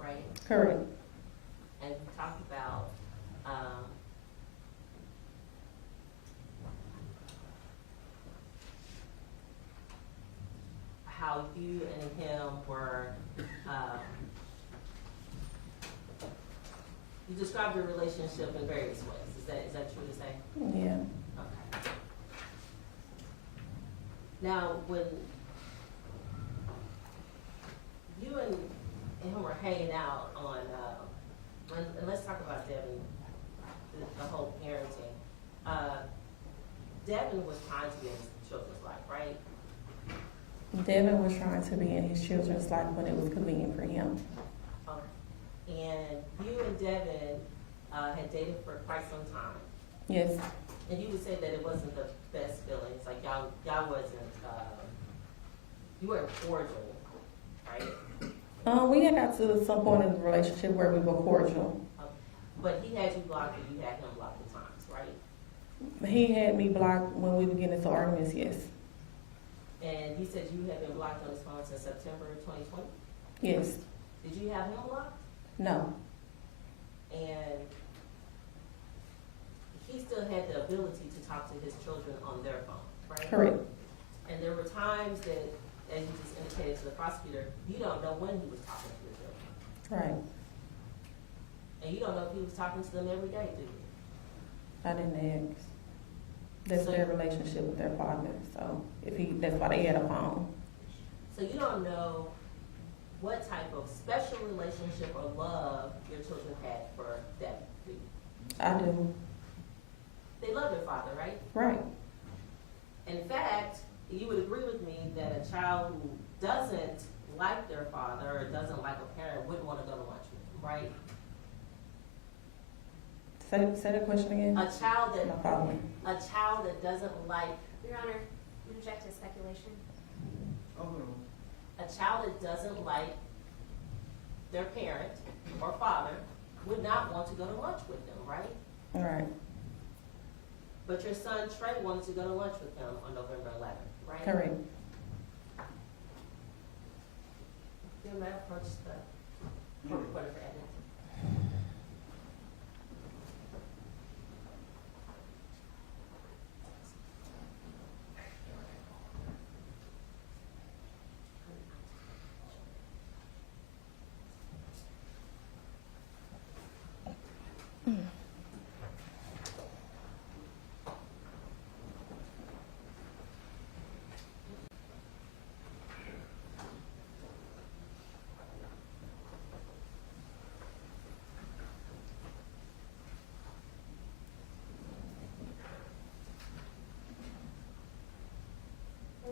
right? Correct. And you talked about how you and him were, you described your relationship in various ways. Is that true to say? Yeah. Okay. Now, when you and him were hanging out on, and let's talk about Devin, the whole parenting. Devin was trying to be in his children's life, right? Devin was trying to be in his children's life when it was convenient for him. Okay. And you and Devin had dated for quite some time. Yes. And you would say that it wasn't the best feelings, like y'all wasn't, you weren't cordial, right? We had got to some point in the relationship where we were cordial. But he had you blocked and you had him blocked at times, right? He had me blocked when we would get into arguments, yes. And he said you had been blocked on his phone since September 2020? Yes. Did you have him blocked? No. And he still had the ability to talk to his children on their phone, right? Correct. And there were times that, as you just indicated to the prosecutor, you don't know when he was talking to his children. Right. And you don't know if he was talking to them every day, do you? I didn't ask. That's their relationship with their father. So that's why they had a phone. So you don't know what type of special relationship or love your children had for them, do you? I do. They love their father, right? Right. In fact, you would agree with me that a child who doesn't like their father or doesn't like a parent wouldn't want to go to lunch with them, right? Say the question again. A child that No problem. doesn't like, Your Honor, you reject his speculation. Overruled. A child that doesn't like their parent or father would not want to go to lunch with them, right? All right. But your son Trey wanted to go to lunch with them on November 11th, right? Correct. Then may I approach the court reporter for evidence?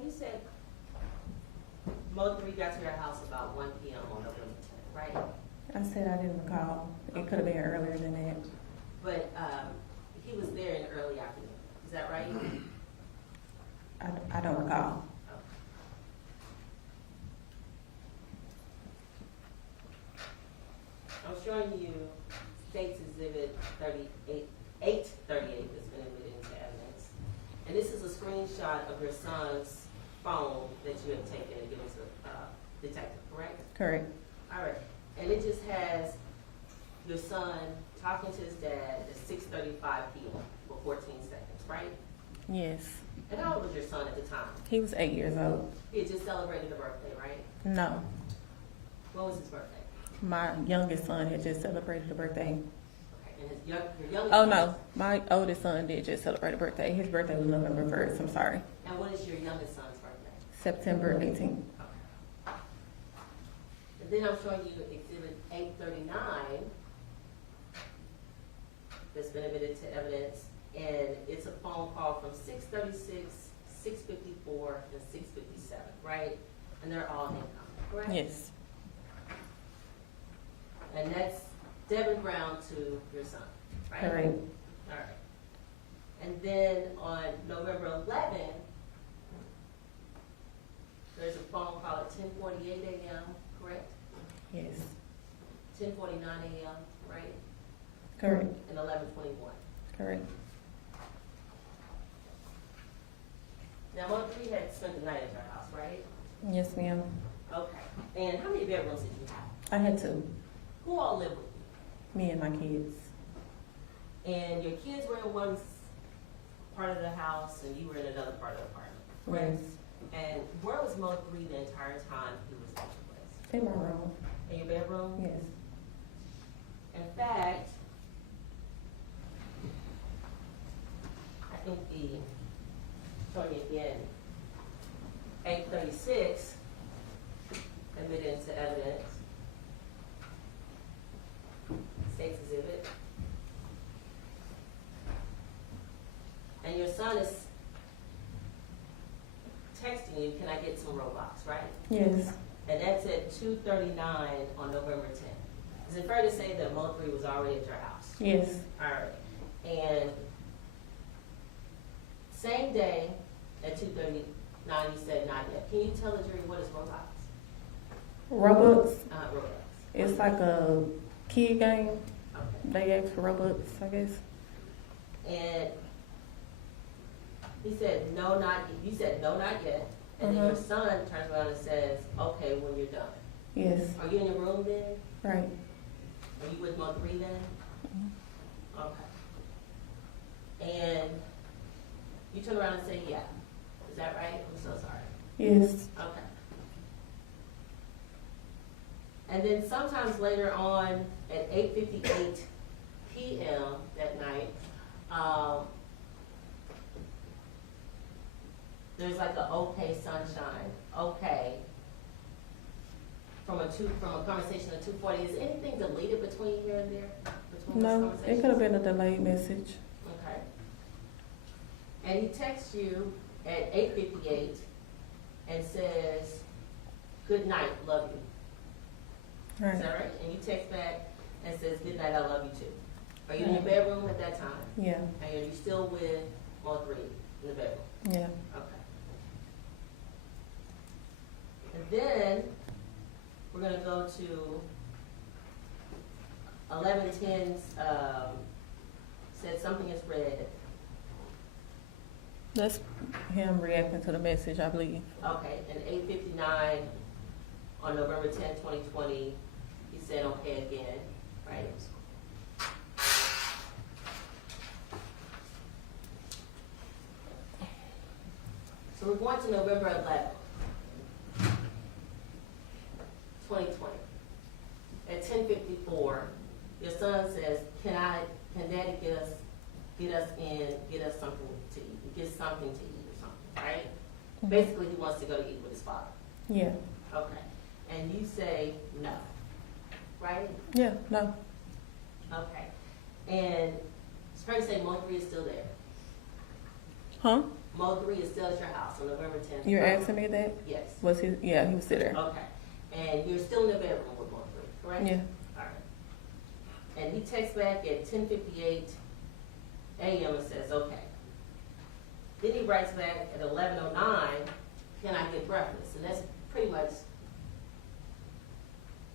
You said Mo3 got to your house about 1 p.m. on November 10th, right? I said I didn't recall. It could have been earlier than that. But he was there in the early afternoon. Is that right? I don't recall. I'm showing you State's Exhibit 838 that's been admitted into evidence. And this is a screenshot of your son's phone that you have taken and given to the detective, correct? Correct. All right. And it just has your son talking to his dad at 6:35 p.m. for 14 seconds, right? Yes. And how old was your son at the time? He was 8 years old. He had just celebrated a birthday, right? No. When was his birthday? My youngest son had just celebrated a birthday. Okay. And your youngest Oh son- no, my oldest son did just celebrate a birthday. His birthday was November 1st. I'm sorry. And when is your youngest son's birthday? September 18th. And then I'm showing you Exhibit 839 that's been admitted to evidence, and it's a phone call from 6:36, 6:54, and 6:57, right? And they're all incoming, correct? Yes. And that's Devin Brown to your son, right? Correct. All right. And then on November 11th, there's a phone call at 10:48 a.m., correct? Yes. 10:49 a.m., right? Correct. And 11:21. Correct. Now, Mo3 had spent the night at your house, right? Yes, ma'am. Okay. And how many bedrooms did you have? I had 2. Who all lived with Me and my kids. you? And your kids were in one part of the house, and you were in another part of the apartment, correct? Yes. And where was Mo3 the entire time he was at your place? In my room. In your bedroom? Yes. In fact, I think showing you again, 836 admitted into evidence, State's Exhibit. And your son is texting you, can I get some Roblox, right? Yes. And that's at 2:39 on November 10th. Is it fair to say that Mo3 was already at your house? Yes. All right. And same day at 2:39, you said not yet. Can you tell the jury what is Roblox? Robux. Roblox. It's like a kid game. Okay. They ask for Robux, I guess. And he said no, not. You said no, not yet. And then your son turns around and says, "Okay, when you're done." Yes. Are you in your room then? Right. Are you with Mo3 then? Okay. And you turn around and say, "Yeah." Is that right? I'm so sorry. Yes. Okay. And then sometimes later on at 8:58 p.m. that night, there's like a "okay, sunshine," okay, from a conversation at 2:40. Is anything deleted between here and there? Between those No, conversations? it could have been a delayed message. Okay. And he texts you at 8:58 and says, "Good night, love you." Right. Is that right? And you text back and says, "Good night, I love you too." Are you in your bedroom at that time? Yeah. And are you still with Mo3 in the bedroom? Yeah. Okay. And then we're gonna go to 11:10's, said something is read. That's him reacting to the message, I believe. Okay, and 8:59 on November 10, 2020, he said okay again, right? So we're going to November 11, 2020. At 10:54, your son says, can daddy get us something to eat, get something to eat or something, right? Mhm. Basically, he wants to go to eat with his father. Yeah. Okay. And you say no, right? Yeah, no. Okay. And it's fair to say Mo3 is still there. Huh? Mo3 is still at your house on November 10th. You're asking me that? Yes. Was he? Yeah, he was still there. Okay. And you're still in the bedroom with Mo3, correct? Yeah. All right. And he texts back at 10:58 a.m. and says, okay. Then he writes back at 11:09, can I get breakfast? And that's pretty much,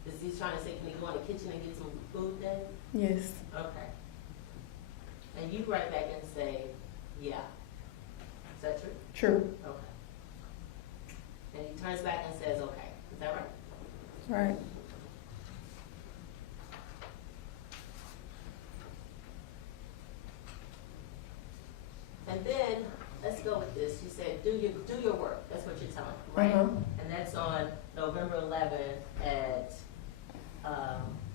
is he trying to say, can he go in the kitchen and get some food then? Yes. Okay. And you write back and say, yeah. Is that true? True. Okay. And he turns back and says, okay. Is that right? Right. And then, let's go with this. You said, do your work. That's what you're telling him, right? Uh-huh. And that's on November 11th at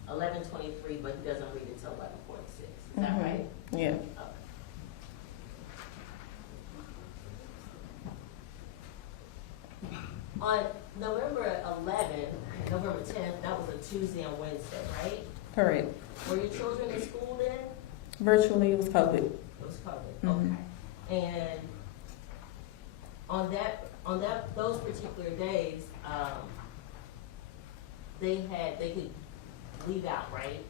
11:23, but he doesn't read it till 11:46. Is that Mhm. right? Yeah. Okay. On November 11th, November 10th, that was a Tuesday and Wednesday, right? Correct. Were your children in school then? Virtually, it was COVID. It was COVID, Mhm. okay. And on those particular days, they could leave out, right?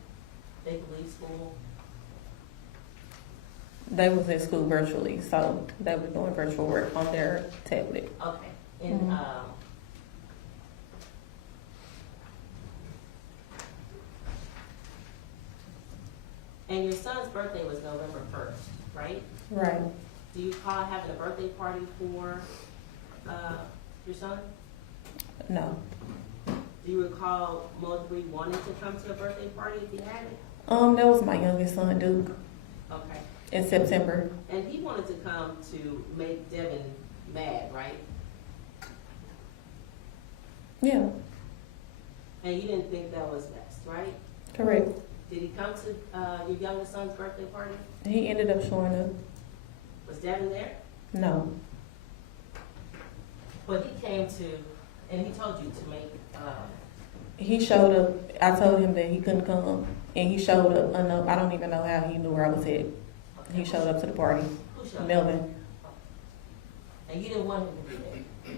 They could leave school. They was in school virtually, so they were doing virtual work on their tablet. Okay. And Mhm. And your son's birthday was November 1st, right? Right. Do you recall having a birthday party for your son? No. Do you recall Mo3 wanting to come to a birthday party if he had it? That was my youngest son, Duke, Okay. in September. And he wanted to come to make Devin mad, right? Yeah. And you didn't think that was best, right? Correct. Did he come to your youngest son's birthday party? He ended up showing up. Was Devin there? No. But he came to, and he told you to make, He showed up. I told him that he couldn't come, and he showed up. I don't even know how he knew where I was at. He showed up to the party. Who showed up? Melvin. And you didn't want him to be there?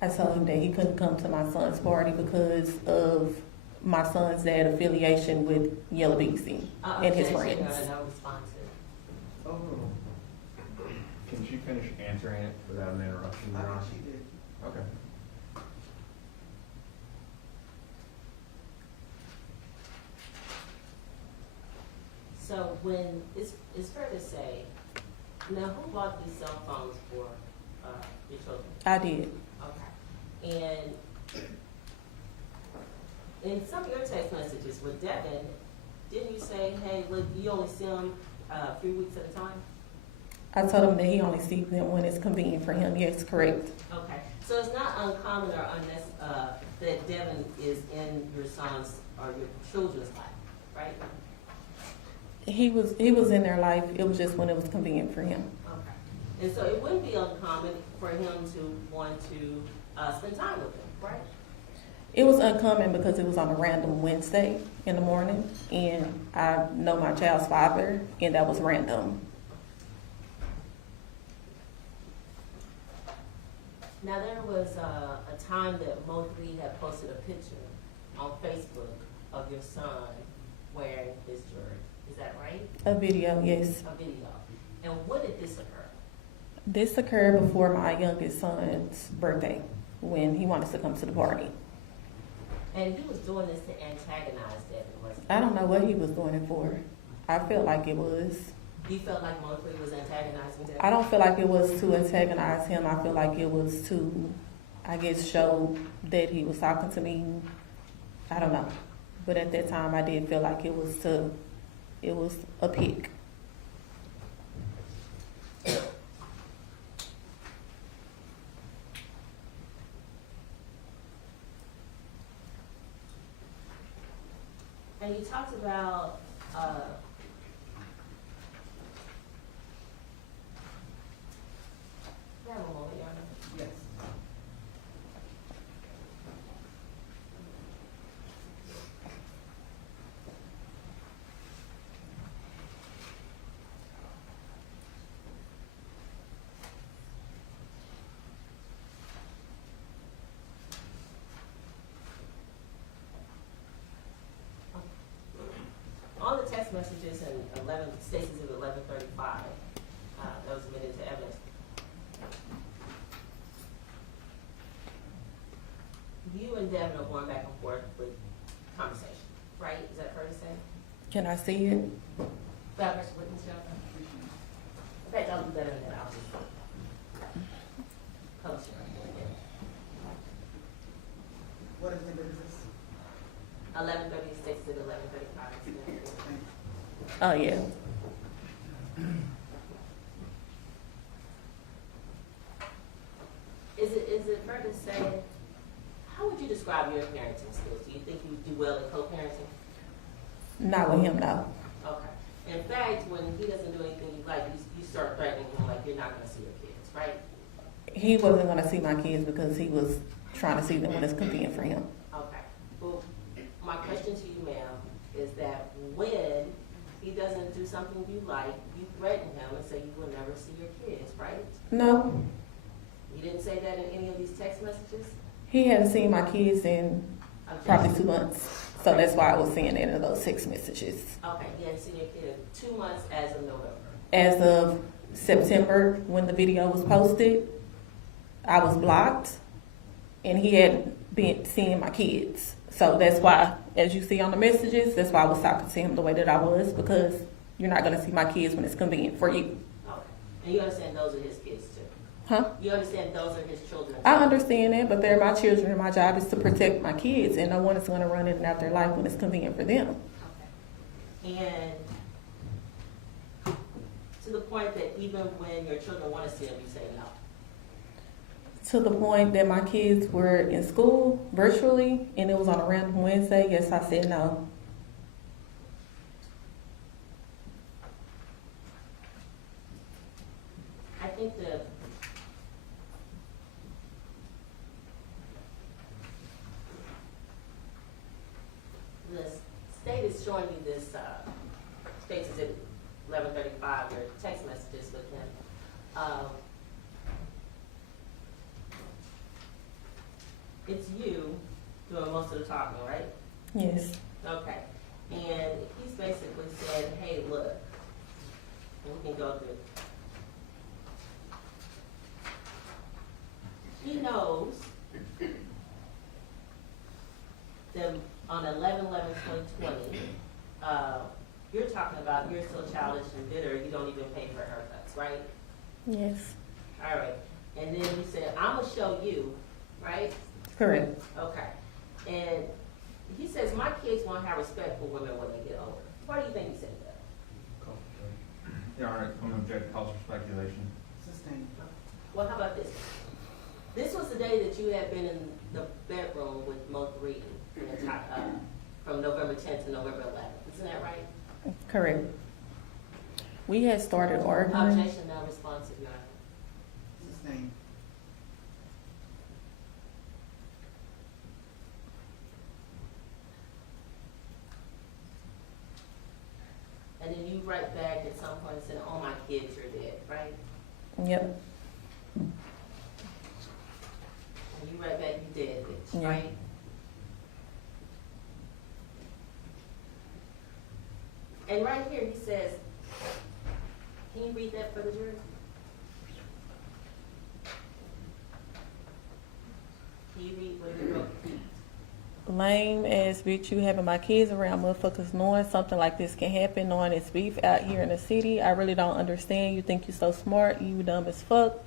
I told him that he couldn't come to my son's party because of my son's dad affiliation with Yella Beezy and his friends. No response. Oh. Can she finish answering it without an interruption? I Your Honor? think she did. Okay. So when, it's fair to say, now who bought these cell phones for your children? I did. Okay. And in some of your text messages with Devin, didn't you say, hey, look, you only see him a few weeks at a time? I told him that he only sees them when it's convenient for him. Yes, correct. Okay. So it's not uncommon or that Devin is in your son's or your children's life, right? He was in their life. It was just when it was convenient for him. Okay. And so it wouldn't be uncommon for him to want to spend time with them, right? It was uncommon because it was on a random Wednesday in the morning, and I know my child's father, and that was random. Now there was a time that Mo3 had posted a picture on Facebook of your son wearing his jersey. Is that right? A video, yes. A video. And when did this occur? This occurred before my youngest son's birthday. when he wanted to come to the party. And he was doing this to antagonize Devin, wasn't he? I don't know what he was doing it for. I felt like it was. You felt like Mo3 was antagonizing Devin? I don't feel like it was to antagonize him. I feel like it was to, I guess, show that he was talking to me. I don't know. But at that time, I did feel like it was a pick. And you talked about, you have a moment, Your Honor. Yes. On the text messages in Stacey's of 1135, that was admitted to evidence. You and Devin are going back and forth with conversation, right? Is that fair to say? Can I see it? That versus witness, Your Honor? In fact, I'll do better than that. I'll just publish it right here. What is the business? 1130, Stacey's of 1135. Oh, yeah. Is it fair to say, how would you describe your parenting skills? Do you think you do well at co-parenting? Not with him, no. Okay. In fact, when he doesn't do anything you like, you start threatening him like you're not going to see your kids, right? He wasn't going to see my kids because he was trying to see them when it's convenient for him. Okay. Well, my question to you, ma'am, is that when he doesn't do something you like, you threaten him and say you will never see your kids, right? No, You didn't say that in any of these text messages? he hadn't seen my kids in probably 2 months. So that's why I was seeing it in those text messages. Okay, he hadn't seen your kid in 2 months as of November. As of September, when the video was posted, I was blocked, and he hadn't been seeing my kids. So that's why, as you see on the messages, that's why I was talking to him the way that I was, because you're not going to see my kids when it's convenient for you. Okay. And you understand those are his kids too? Huh? You understand those are his children too? I understand that, but they're my children, and my job is to protect my kids, and no one is going to run in and out their life when it's convenient for them. Okay. And to the point that even when your children want to see him, you say no. To the point that my kids were in school virtually, and it was on a random Wednesday, yes, I said no. I think the state is showing you this, States is at 1135, your text messages with him. It's you doing most of the talking, right? Yes. Okay. And he's basically said, hey, look, and we can go through. He knows that on 11/11/2020, you're talking about you're so childish and bitter, you don't even pay for haircuts, right? Yes. All right. And then you said, I'm going to show you, right? Correct. Okay. And he says, my kids won't have respect for women when they get older. Why do you think he said that? Your Honor, I'm going to object to cause for speculation. Sustained. Well, how about this? This was the day that you had been in the bedroom with Mo3 from November 10th to November 11th. Isn't that right? Correct. We had started arguing. Objection, no responsive, Your Honor. Sustained. And then you write back at some point and said, oh, my kids are dead, right? Yep. And you write back, you dead, bitch, Yeah. right? And right here, he says, can you read that for the jury? lame ass bitch you having my kids around motherfuckers knowing something like this can happen, knowing it's beef out here in the city. I really don't understand. You think you so smart, you dumb as fuck.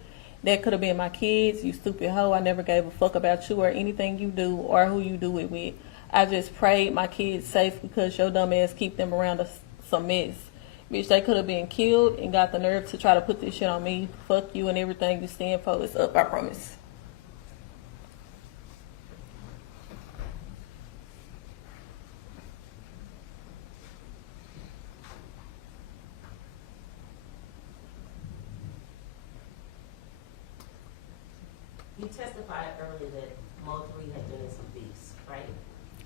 That could have been my kids, you stupid hoe. I never gave a fuck about you or anything you do or who you do it with. I just prayed my kids safe because your dumb ass keep them around some mess. Bitch, they could have been killed and got the nerve to try to put this shit on me. Fuck you and everything you stand for is up, I promise. You testified earlier that Mo3 had been in some beefs, right?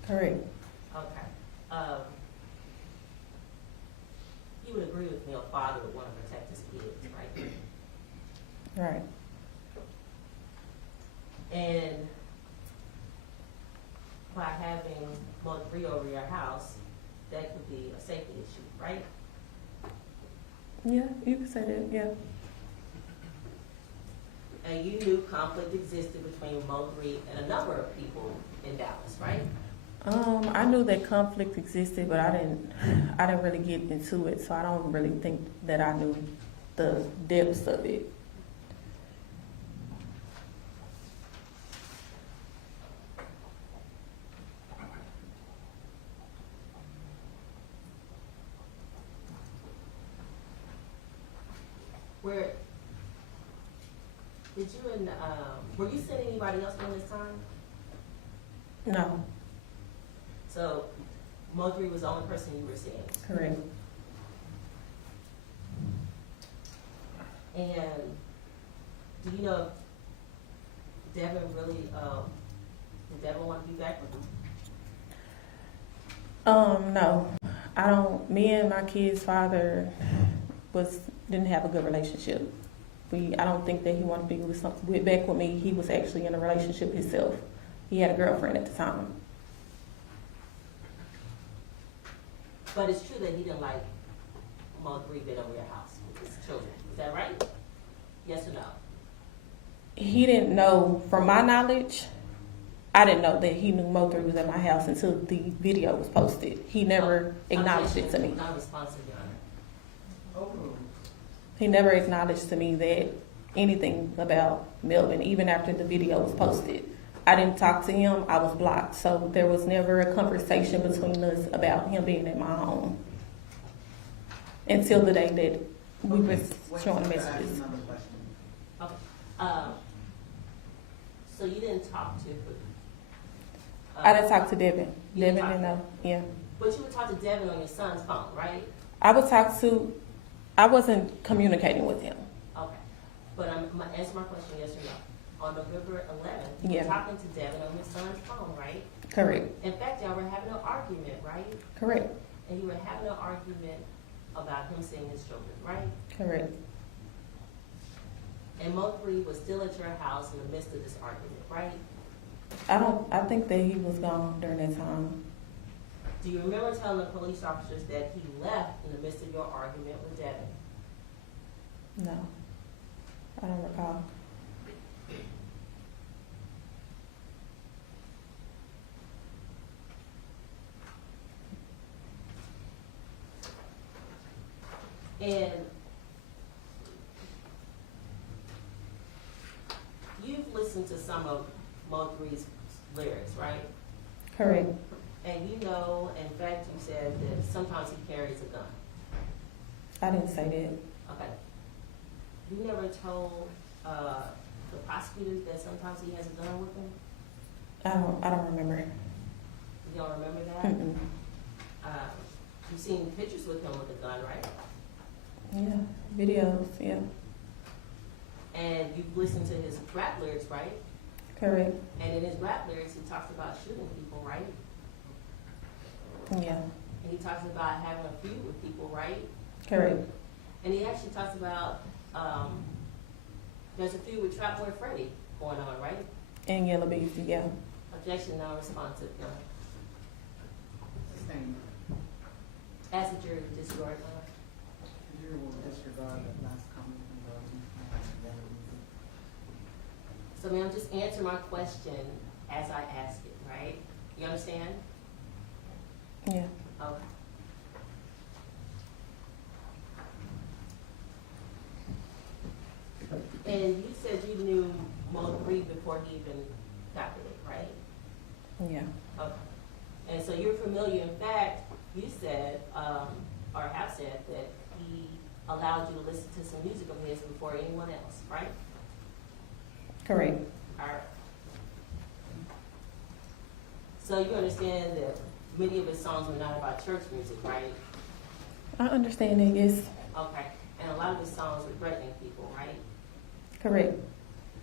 Correct. Okay. You would agree with me, a father would want to protect his kids, right? Right. And by having Mo3 over your house, that could be a safety issue, right? Yeah, you can say that, yeah. And you knew conflict existed between Mo3 and a number of people in Dallas, right? I knew that conflict existed, but I didn't really get into it, so I don't really think that I knew the depths of it. Were you seeing anybody else during this time? No, So Mo3 was the only person you were seeing. correct. And do you know if Devin really, did Devin want to be back with him? No, I don't. Me and my kid's father didn't have a good relationship. I don't think that he wanted to be back with me. He was actually in a relationship himself. He had a girlfriend at the time. But it's true that he didn't like Mo3 being over your house with his children. Is that right? Yes or no? He didn't know, from my knowledge, I didn't know that he knew Mo3 was at my house until the video was posted. He never acknowledged it to me. Not responsive, Your Honor. He never acknowledged to me that anything about Melvin, even after the video was posted. I didn't talk to him, I was blocked. So there was never a conversation between us about him being at my home until the day that we were showing messages. Another question. Okay. So you didn't talk to I didn't talk to Devin. You didn't Devin talk didn't know, yeah. But you would talk to Devin on your son's phone, right? I wasn't communicating with him. Okay. But I'm going to answer my question yes or no. On November 11th, you Yeah. were talking to Devin on your son's phone, right? Correct, In fact, y'all were having an argument, right? correct, And you were having an argument about him seeing his children, right? correct. And Mo3 was still at your house in the midst of this argument, right? I think that he was gone during that time. Do you remember telling the police officers that he left in the midst of your argument with Devin? No, I don't recall. And you've listened to some of Mo3's lyrics, right? Correct. And you know, in fact, you said that sometimes he carries a gun. I didn't say that. Okay. You never told the prosecutors that sometimes he has a gun with him? I don't remember. You don't remember that? Mm-mm. You've seen pictures with him with a gun, right? Yeah, videos, yeah. And you've listened to his rap lyrics, right? Correct. And in his rap lyrics, he talks about shooting people, right? Yeah, And he talks about having a feud with people, right? correct. And he actually talks about there's a feud with Trap Boy Freddy going on, right? And Yella Beezy, yeah. Objection, non-responsive. No. Sustained. As a jury, disregard. The jury will disregard that last comment from the So ma'am, just answer my question as I ask it, right? You understand? Yeah. Okay. And you said you knew Mo3 before he even got it, right? Yeah. Okay. And so you're familiar, in fact, you said, or have said that he allowed you to listen to some music of his before anyone else, right? Correct. All right. So you understand that many of his songs were not about church music, right? I understand that, yes. Okay. And a lot of his songs were threatening people, right? Correct.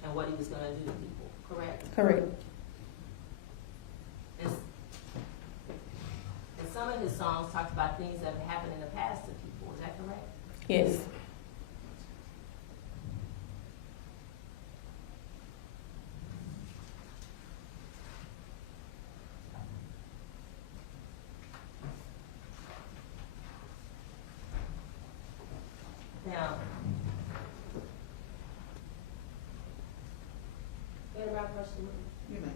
And what he was going to do to people, correct? Correct. And some of his songs talked about things that have happened in the past to people, is that correct? Yes. Now, any more question? You may.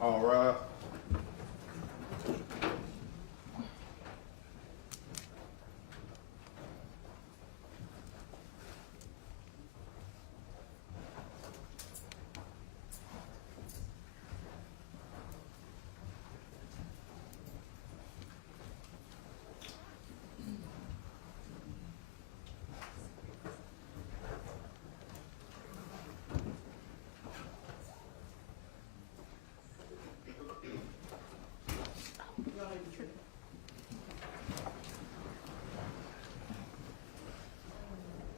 All right.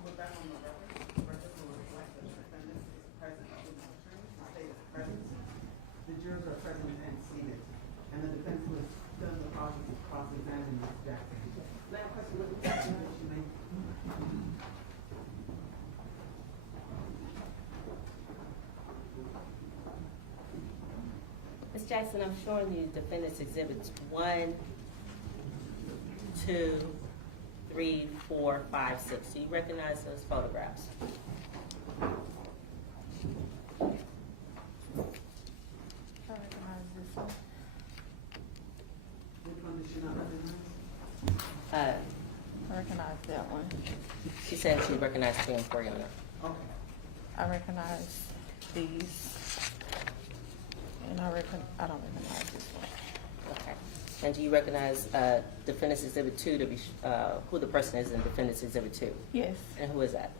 We're back on the record. Record will reflect that the defendant is present with the attorney to state his presence. The jurors are present and seated, and the defense will still in the process of cross-examining Ms. Jackson. Now, question, what did she make? Ms. Jackson, I'm showing you defendant's exhibits 1, 2, 3, 4, 5, 6. Do you recognize those photographs? I recognize this one. Which one did she not recognize? I recognize that one. She said she recognized 3 and 4, Your Honor. Okay. I recognize these. And I don't recognize this one. Okay. And do you recognize defendant's exhibit 2 to be who the person is in defendant's exhibit 2? Yes, And who is that?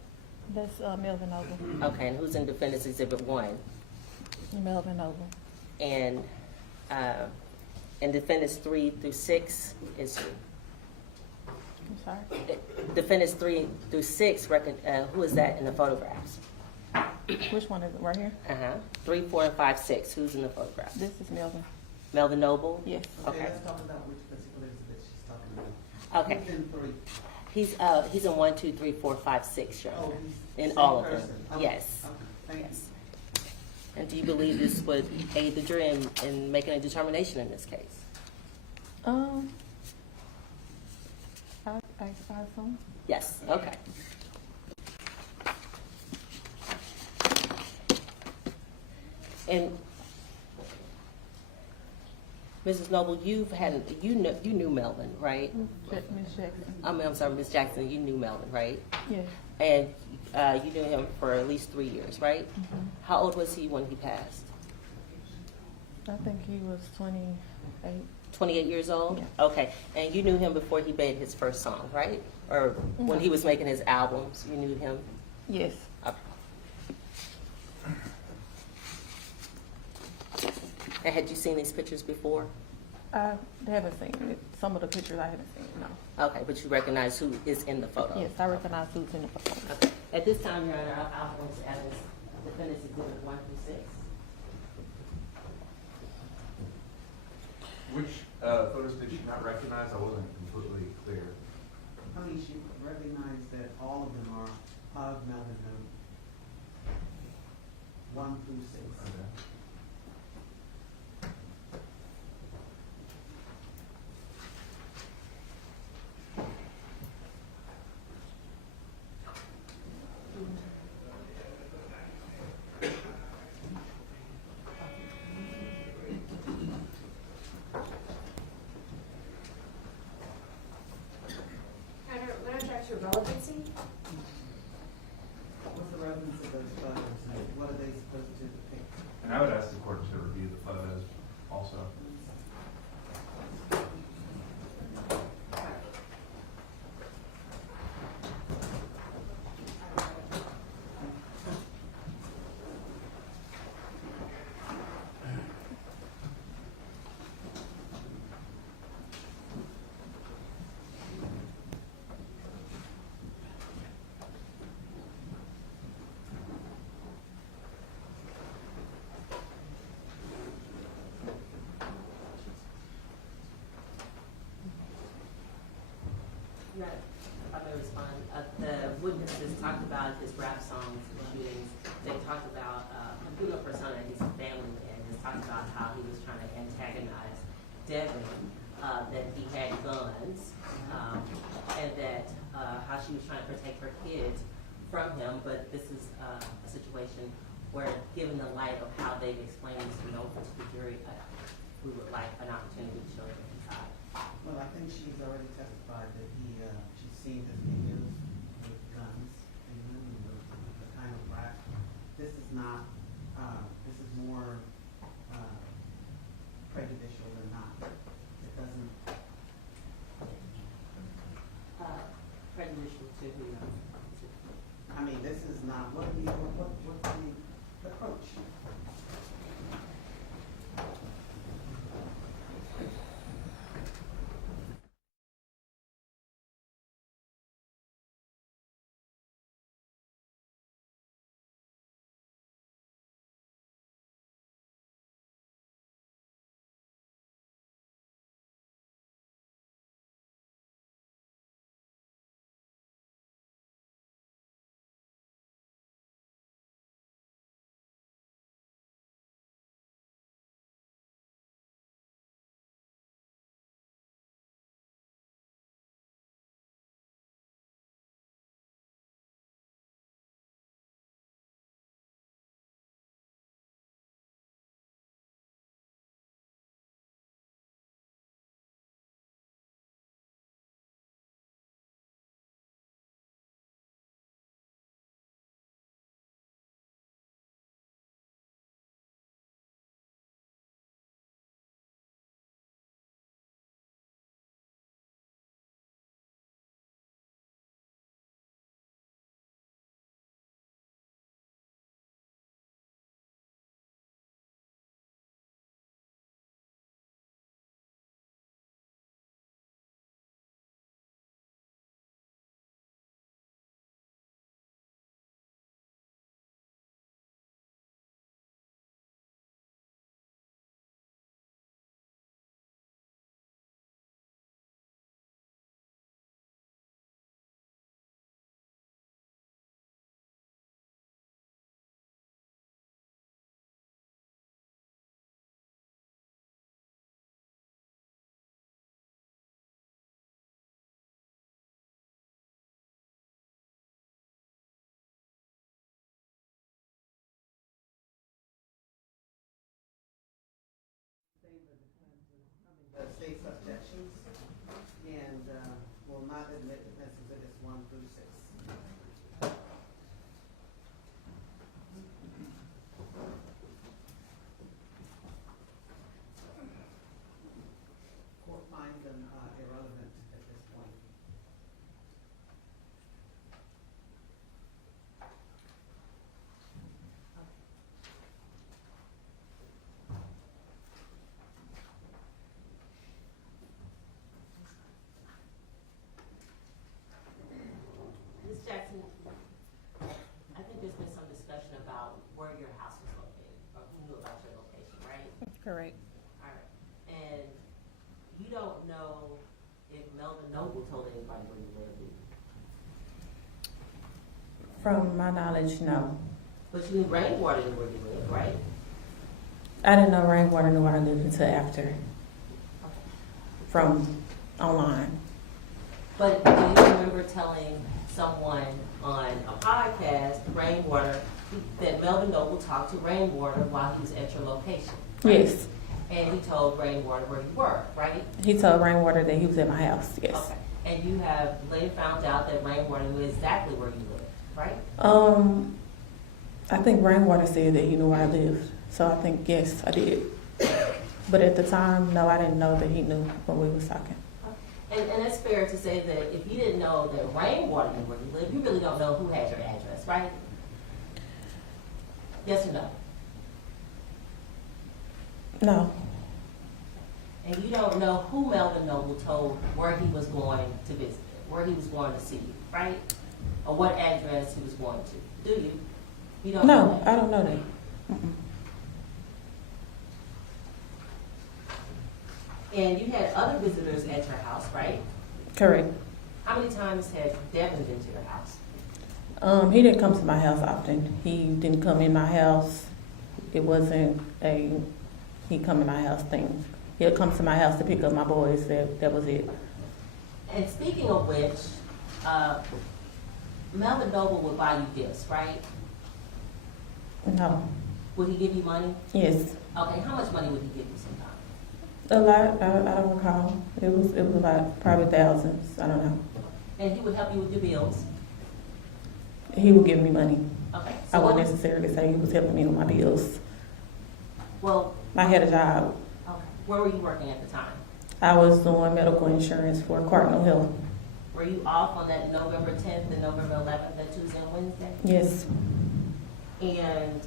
that's Melvin Noble. Okay, and who's in defendant's exhibit 1? Melvin Noble. And defendants 3 through 6 is who? I'm sorry. Defendants 3 through 6, who is that in the photographs? Which one is it? Right here? 3, 4, and 5, 6. Who's in the photographs? This is Melvin. Melvin Noble? Yes. Okay, Okay. let's talk about which particular exhibit she's talking about. Okay. Who's in 3? He's in 1, 2, 3, 4, 5, 6, Your Honor. Oh, he's In same all of them. person. Okay. Yes. Okay, thank you. Yes. And do you believe this would aid the jury in making a determination in this case? I assume. Yes. Okay. And Mrs. Noble, you knew Melvin, right? Miss Jackson. I'm sorry, Miss Jackson, you knew Melvin, right? Yes. And you knew him for at least 3 years, right? Mm-hmm. How old was he when he passed? I think he was 28. 28 years old? Yeah. Okay. And you knew him before he made his first song, right? Or when he was making his albums, you knew him? Yes. Okay. And had you seen these pictures before? I haven't seen it. Some of the pictures I haven't seen, no. Okay, but you recognize who is in the photo? Yes, I recognize who's in the photo. Okay. At this time, Your Honor, I'll point to evidence defendants exhibit 1 through 6. Which photos did she not recognize? I wasn't completely clear. I mean, she recognized that all of them are of Melvin Noble. 1 through 6. Okay. When I drive to relevancy, What's the relevance of those photos and what are they supposed to depict? And I would ask the court to review the photos also. Right. If I may respond, the witnesses talked about his rap songs and shootings. They talked about Computer Persona, he's a family man, has talked about how he was trying to antagonize Devin, that he had guns, and that how she was trying to protect her kids from him. But this is a situation where, given the light of how they've explained Mr. Noble to the jury, we would like an opportunity to show them inside. Well, I think she's already testified that she's seen his videos with guns in them and the kind of rap. This is not, this is more, prejudicial than not. It doesn't, Prejudicial to who? I mean, this is not, what's the approach? The state's objections and will not admit defense exhibits 1 through 6. Court finds them irrelevant at this point. Ms. Jackson, I think there's been some discussion about where your house was located, or who knew about your location, right? Correct. All right. And you don't know if Melvin Noble told anybody where you live, do you? From my knowledge, no. But you knew Rainwater knew where you live, right? I didn't know Rainwater knew where I lived until after, from online. But do you remember telling someone on a podcast, Rainwater, that Melvin Noble talked to Rainwater while he was at your location? Right? Yes. And he told Rainwater where you were, right? He told Rainwater that he was at my house, yes. Okay. And you have later found out that Rainwater knew exactly where you lived, right? I think Rainwater said that he knew where I lived. So I think, yes, I did. But at the time, no, I didn't know that he knew when we was talking. And it's fair to say that if you didn't know that Rainwater knew where you lived, you really don't know who had your address, right? Yes or no? No, And you don't know who Melvin Noble told where he was going to visit, where he was going to see you, right? Or what address he was going to. Do you? You don't know no, that? I don't know that. Mm-mm. And you had other visitors at your house, right? Correct. How many times has Devin been to your house? He didn't come to my house often. He didn't come in my house. It wasn't a he come in my house thing. He'll come to my house to pick up my boys. That was it. And speaking of which, Melvin Noble would buy you gifts, right? No. Would he give you money? Yes. Okay, how much money would he give you sometimes? A lot. I don't recall. It was a lot, probably thousands. I don't know. And he would help you with your bills? He would give me money. Okay. I So wouldn't necessarily say he was helping me with my bills. Well, I had a job. okay. Where were you working at the time? I was doing medical insurance for Cardinal Health. Were you off on that November 10th and November 11th, that Tuesday and Wednesday? Yes. And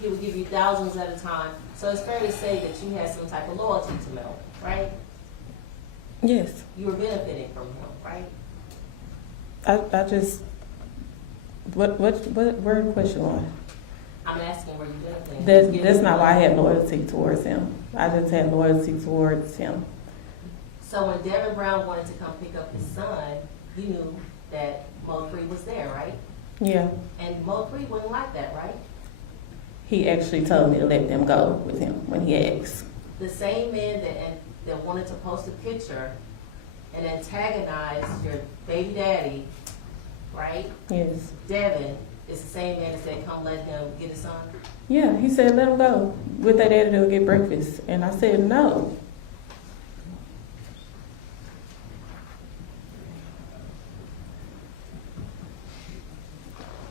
he would give you thousands at a time. So it's fair to say that you had some type of loyalty to Mel, right? Yes. You were benefiting from him, right? I just, where the question on? I'm asking, were you benefiting? That's not why I had loyalty towards him. I just had loyalty towards him. So when Devin Brown wanted to come pick up his son, you knew that Mo3 was there, right? Yeah. And Mo3 wouldn't like that, right? He actually told me to let them go with him when he asked. The same man that wanted to post a picture and antagonize your baby daddy, right? Yes. Devin is the same man that said, come let him get his son. Yeah, he said let him go. With their daddy they'll get breakfast. And I said no.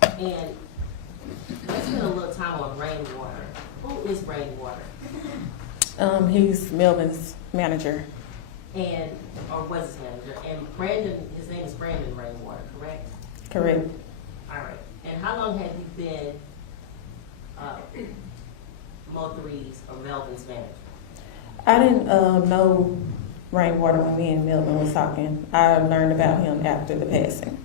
And let's spend a little time on Rainwater. Who is Rainwater? He's Melvin's manager. And, or was his manager? And Brandon, his name is Brandon Rainwater, correct? Correct. All right. And how long have you been Mo3's or Melvin's manager? I didn't know Rainwater when me and Melvin was talking. I learned about him after the passing.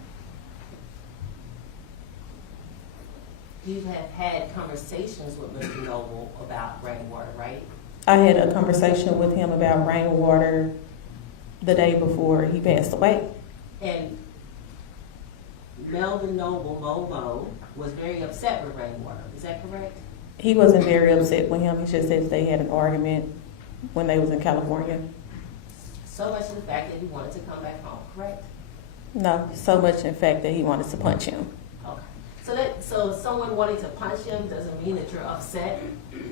You have had conversations with Mr. Noble about Rainwater, right? I had a conversation with him about Rainwater the day before he passed away. And Melvin Noble, Mo, was very upset with Rainwater. Is that correct? He wasn't very upset with him. He just said they had an argument when they was in California. So much to the fact that he wanted to come back home, correct? No, so much in fact that he wanted to punch him. Okay. So someone wanting to punch him doesn't mean that you're upset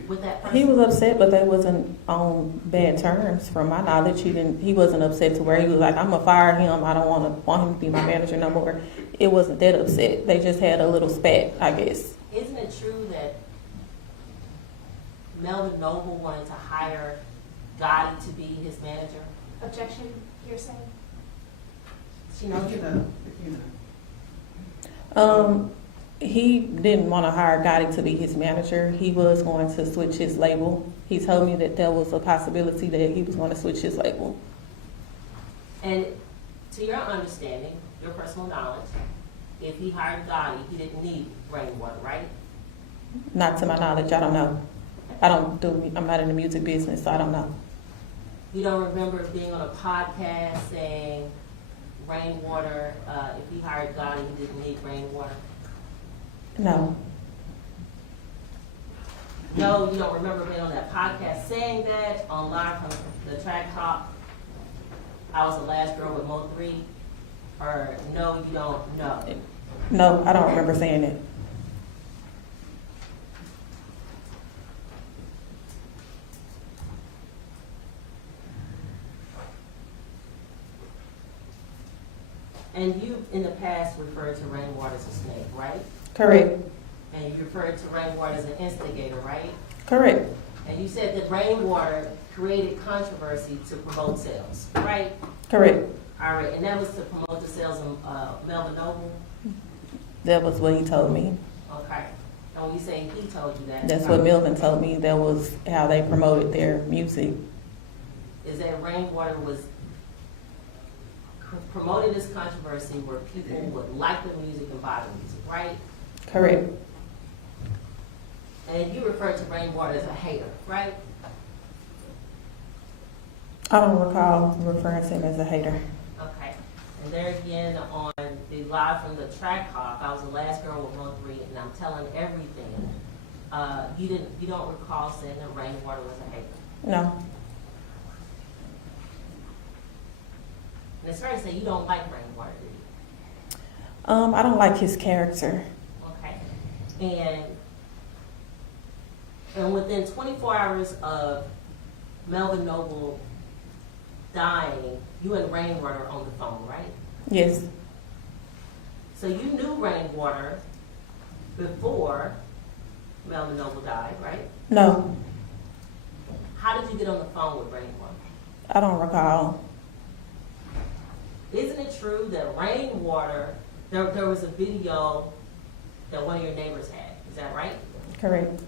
with that person? He was upset, but they wasn't on bad terms. From my knowledge, he wasn't upset to where he was like, I'm gonna fire him. I don't want him to be my manager no more. It wasn't that upset. They just had a little spat, I guess. Isn't it true that Melvin Noble wanted to hire Gotti to be his manager? Objection, hearsay. She knows If you. you know. He didn't want to hire Gotti to be his manager. He was going to switch his label. He told me that there was a possibility that he was going to switch his label. And to your understanding, your personal knowledge, if he hired Gotti, he didn't need Rainwater, right? Not to my knowledge. I don't know. I'm not in the music business, so I don't know. You don't remember being on a podcast saying Rainwater, if he hired Gotti, he didn't need Rainwater? No. No, you don't remember being on that podcast saying that on live from the track talk. I was the last girl with Mo3, or no, you don't know. No, I don't remember saying it. And you, in the past, referred to Rainwater as a snake, right? Correct. And you referred to Rainwater as an instigator, right? Correct. And you said that Rainwater created controversy to promote sales, right? Correct. All right, and that was to promote the sales of Melvin Noble? That was what he told me. Okay. And when you say he told you that? That's what Melvin told me. That was how they promoted their music. Is that Rainwater was promoting this controversy where people would like the music and buy the music, right? Correct. And you referred to Rainwater as a hater, right? I don't recall referring to him as a hater. Okay. And there again on the live from the track talk, I was the last girl with Mo3, and I'm telling everything. You don't recall saying that Rainwater was a hater. No. And it's fair to say you don't like Rainwater, do you? I don't like his character. Okay. And within 24 hours of Melvin Noble dying, you and Rainwater on the phone, right? Yes, So you knew Rainwater before Melvin Noble died, right? no, How did you get on the phone with Rainwater? I don't recall. Isn't it true that Rainwater, there was a video that one of your neighbors had, is that right? Correct,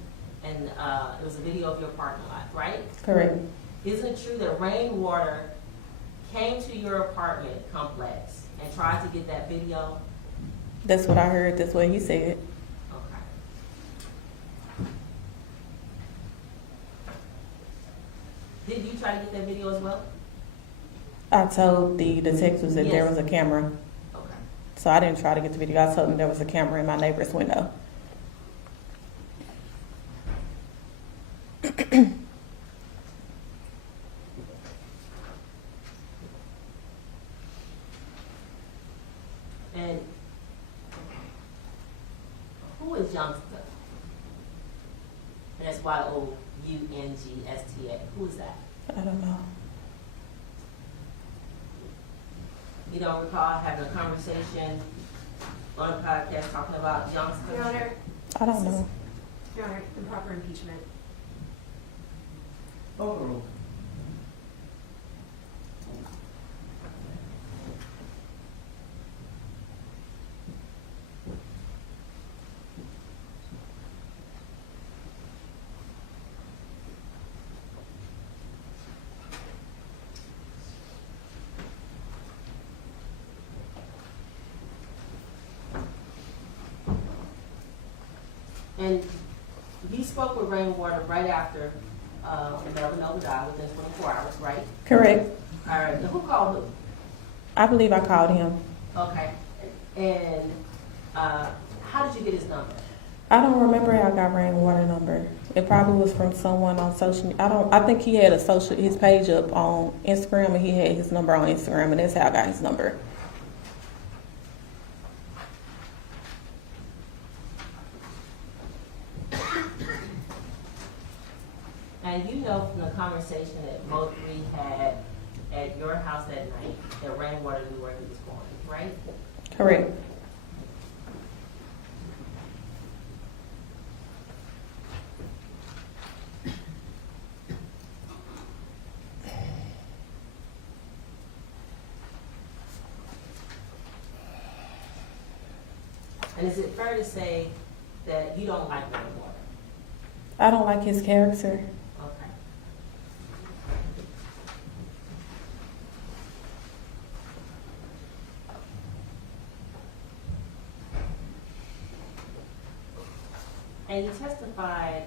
And it was a video of your parking lot, right? correct. Isn't it true that Rainwater came to your apartment complex and tried to get that video? That's what I heard, that's what he said. Okay. Did you try to get that video as well? I told the detectives that there Yes. was a camera, Okay. so I didn't try to get the video. I told them there was a camera in my neighbor's window. And who is Youngster? And that's Youngsta. Who is that? I don't know. You don't recall having a conversation on a podcast talking about Youngster? Your Honor, I don't know. Your Honor, improper impeachment. Overruled. And you spoke with Rainwater right after Melvin Noble died, within 24 hours, right? Correct. All right, and who called who? I believe I called him. Okay. And how did you get his number? I don't remember how I got Rainwater number. It probably was from someone on social. I think he had his page up on Instagram, and he had his number on Instagram, and that's how I got his number. And you know from the conversation that Mo3 had at your house that night that Rainwater knew where he was going, right? Correct. And is it fair to say that you don't like Rainwater? I don't like his character. Okay. And you testified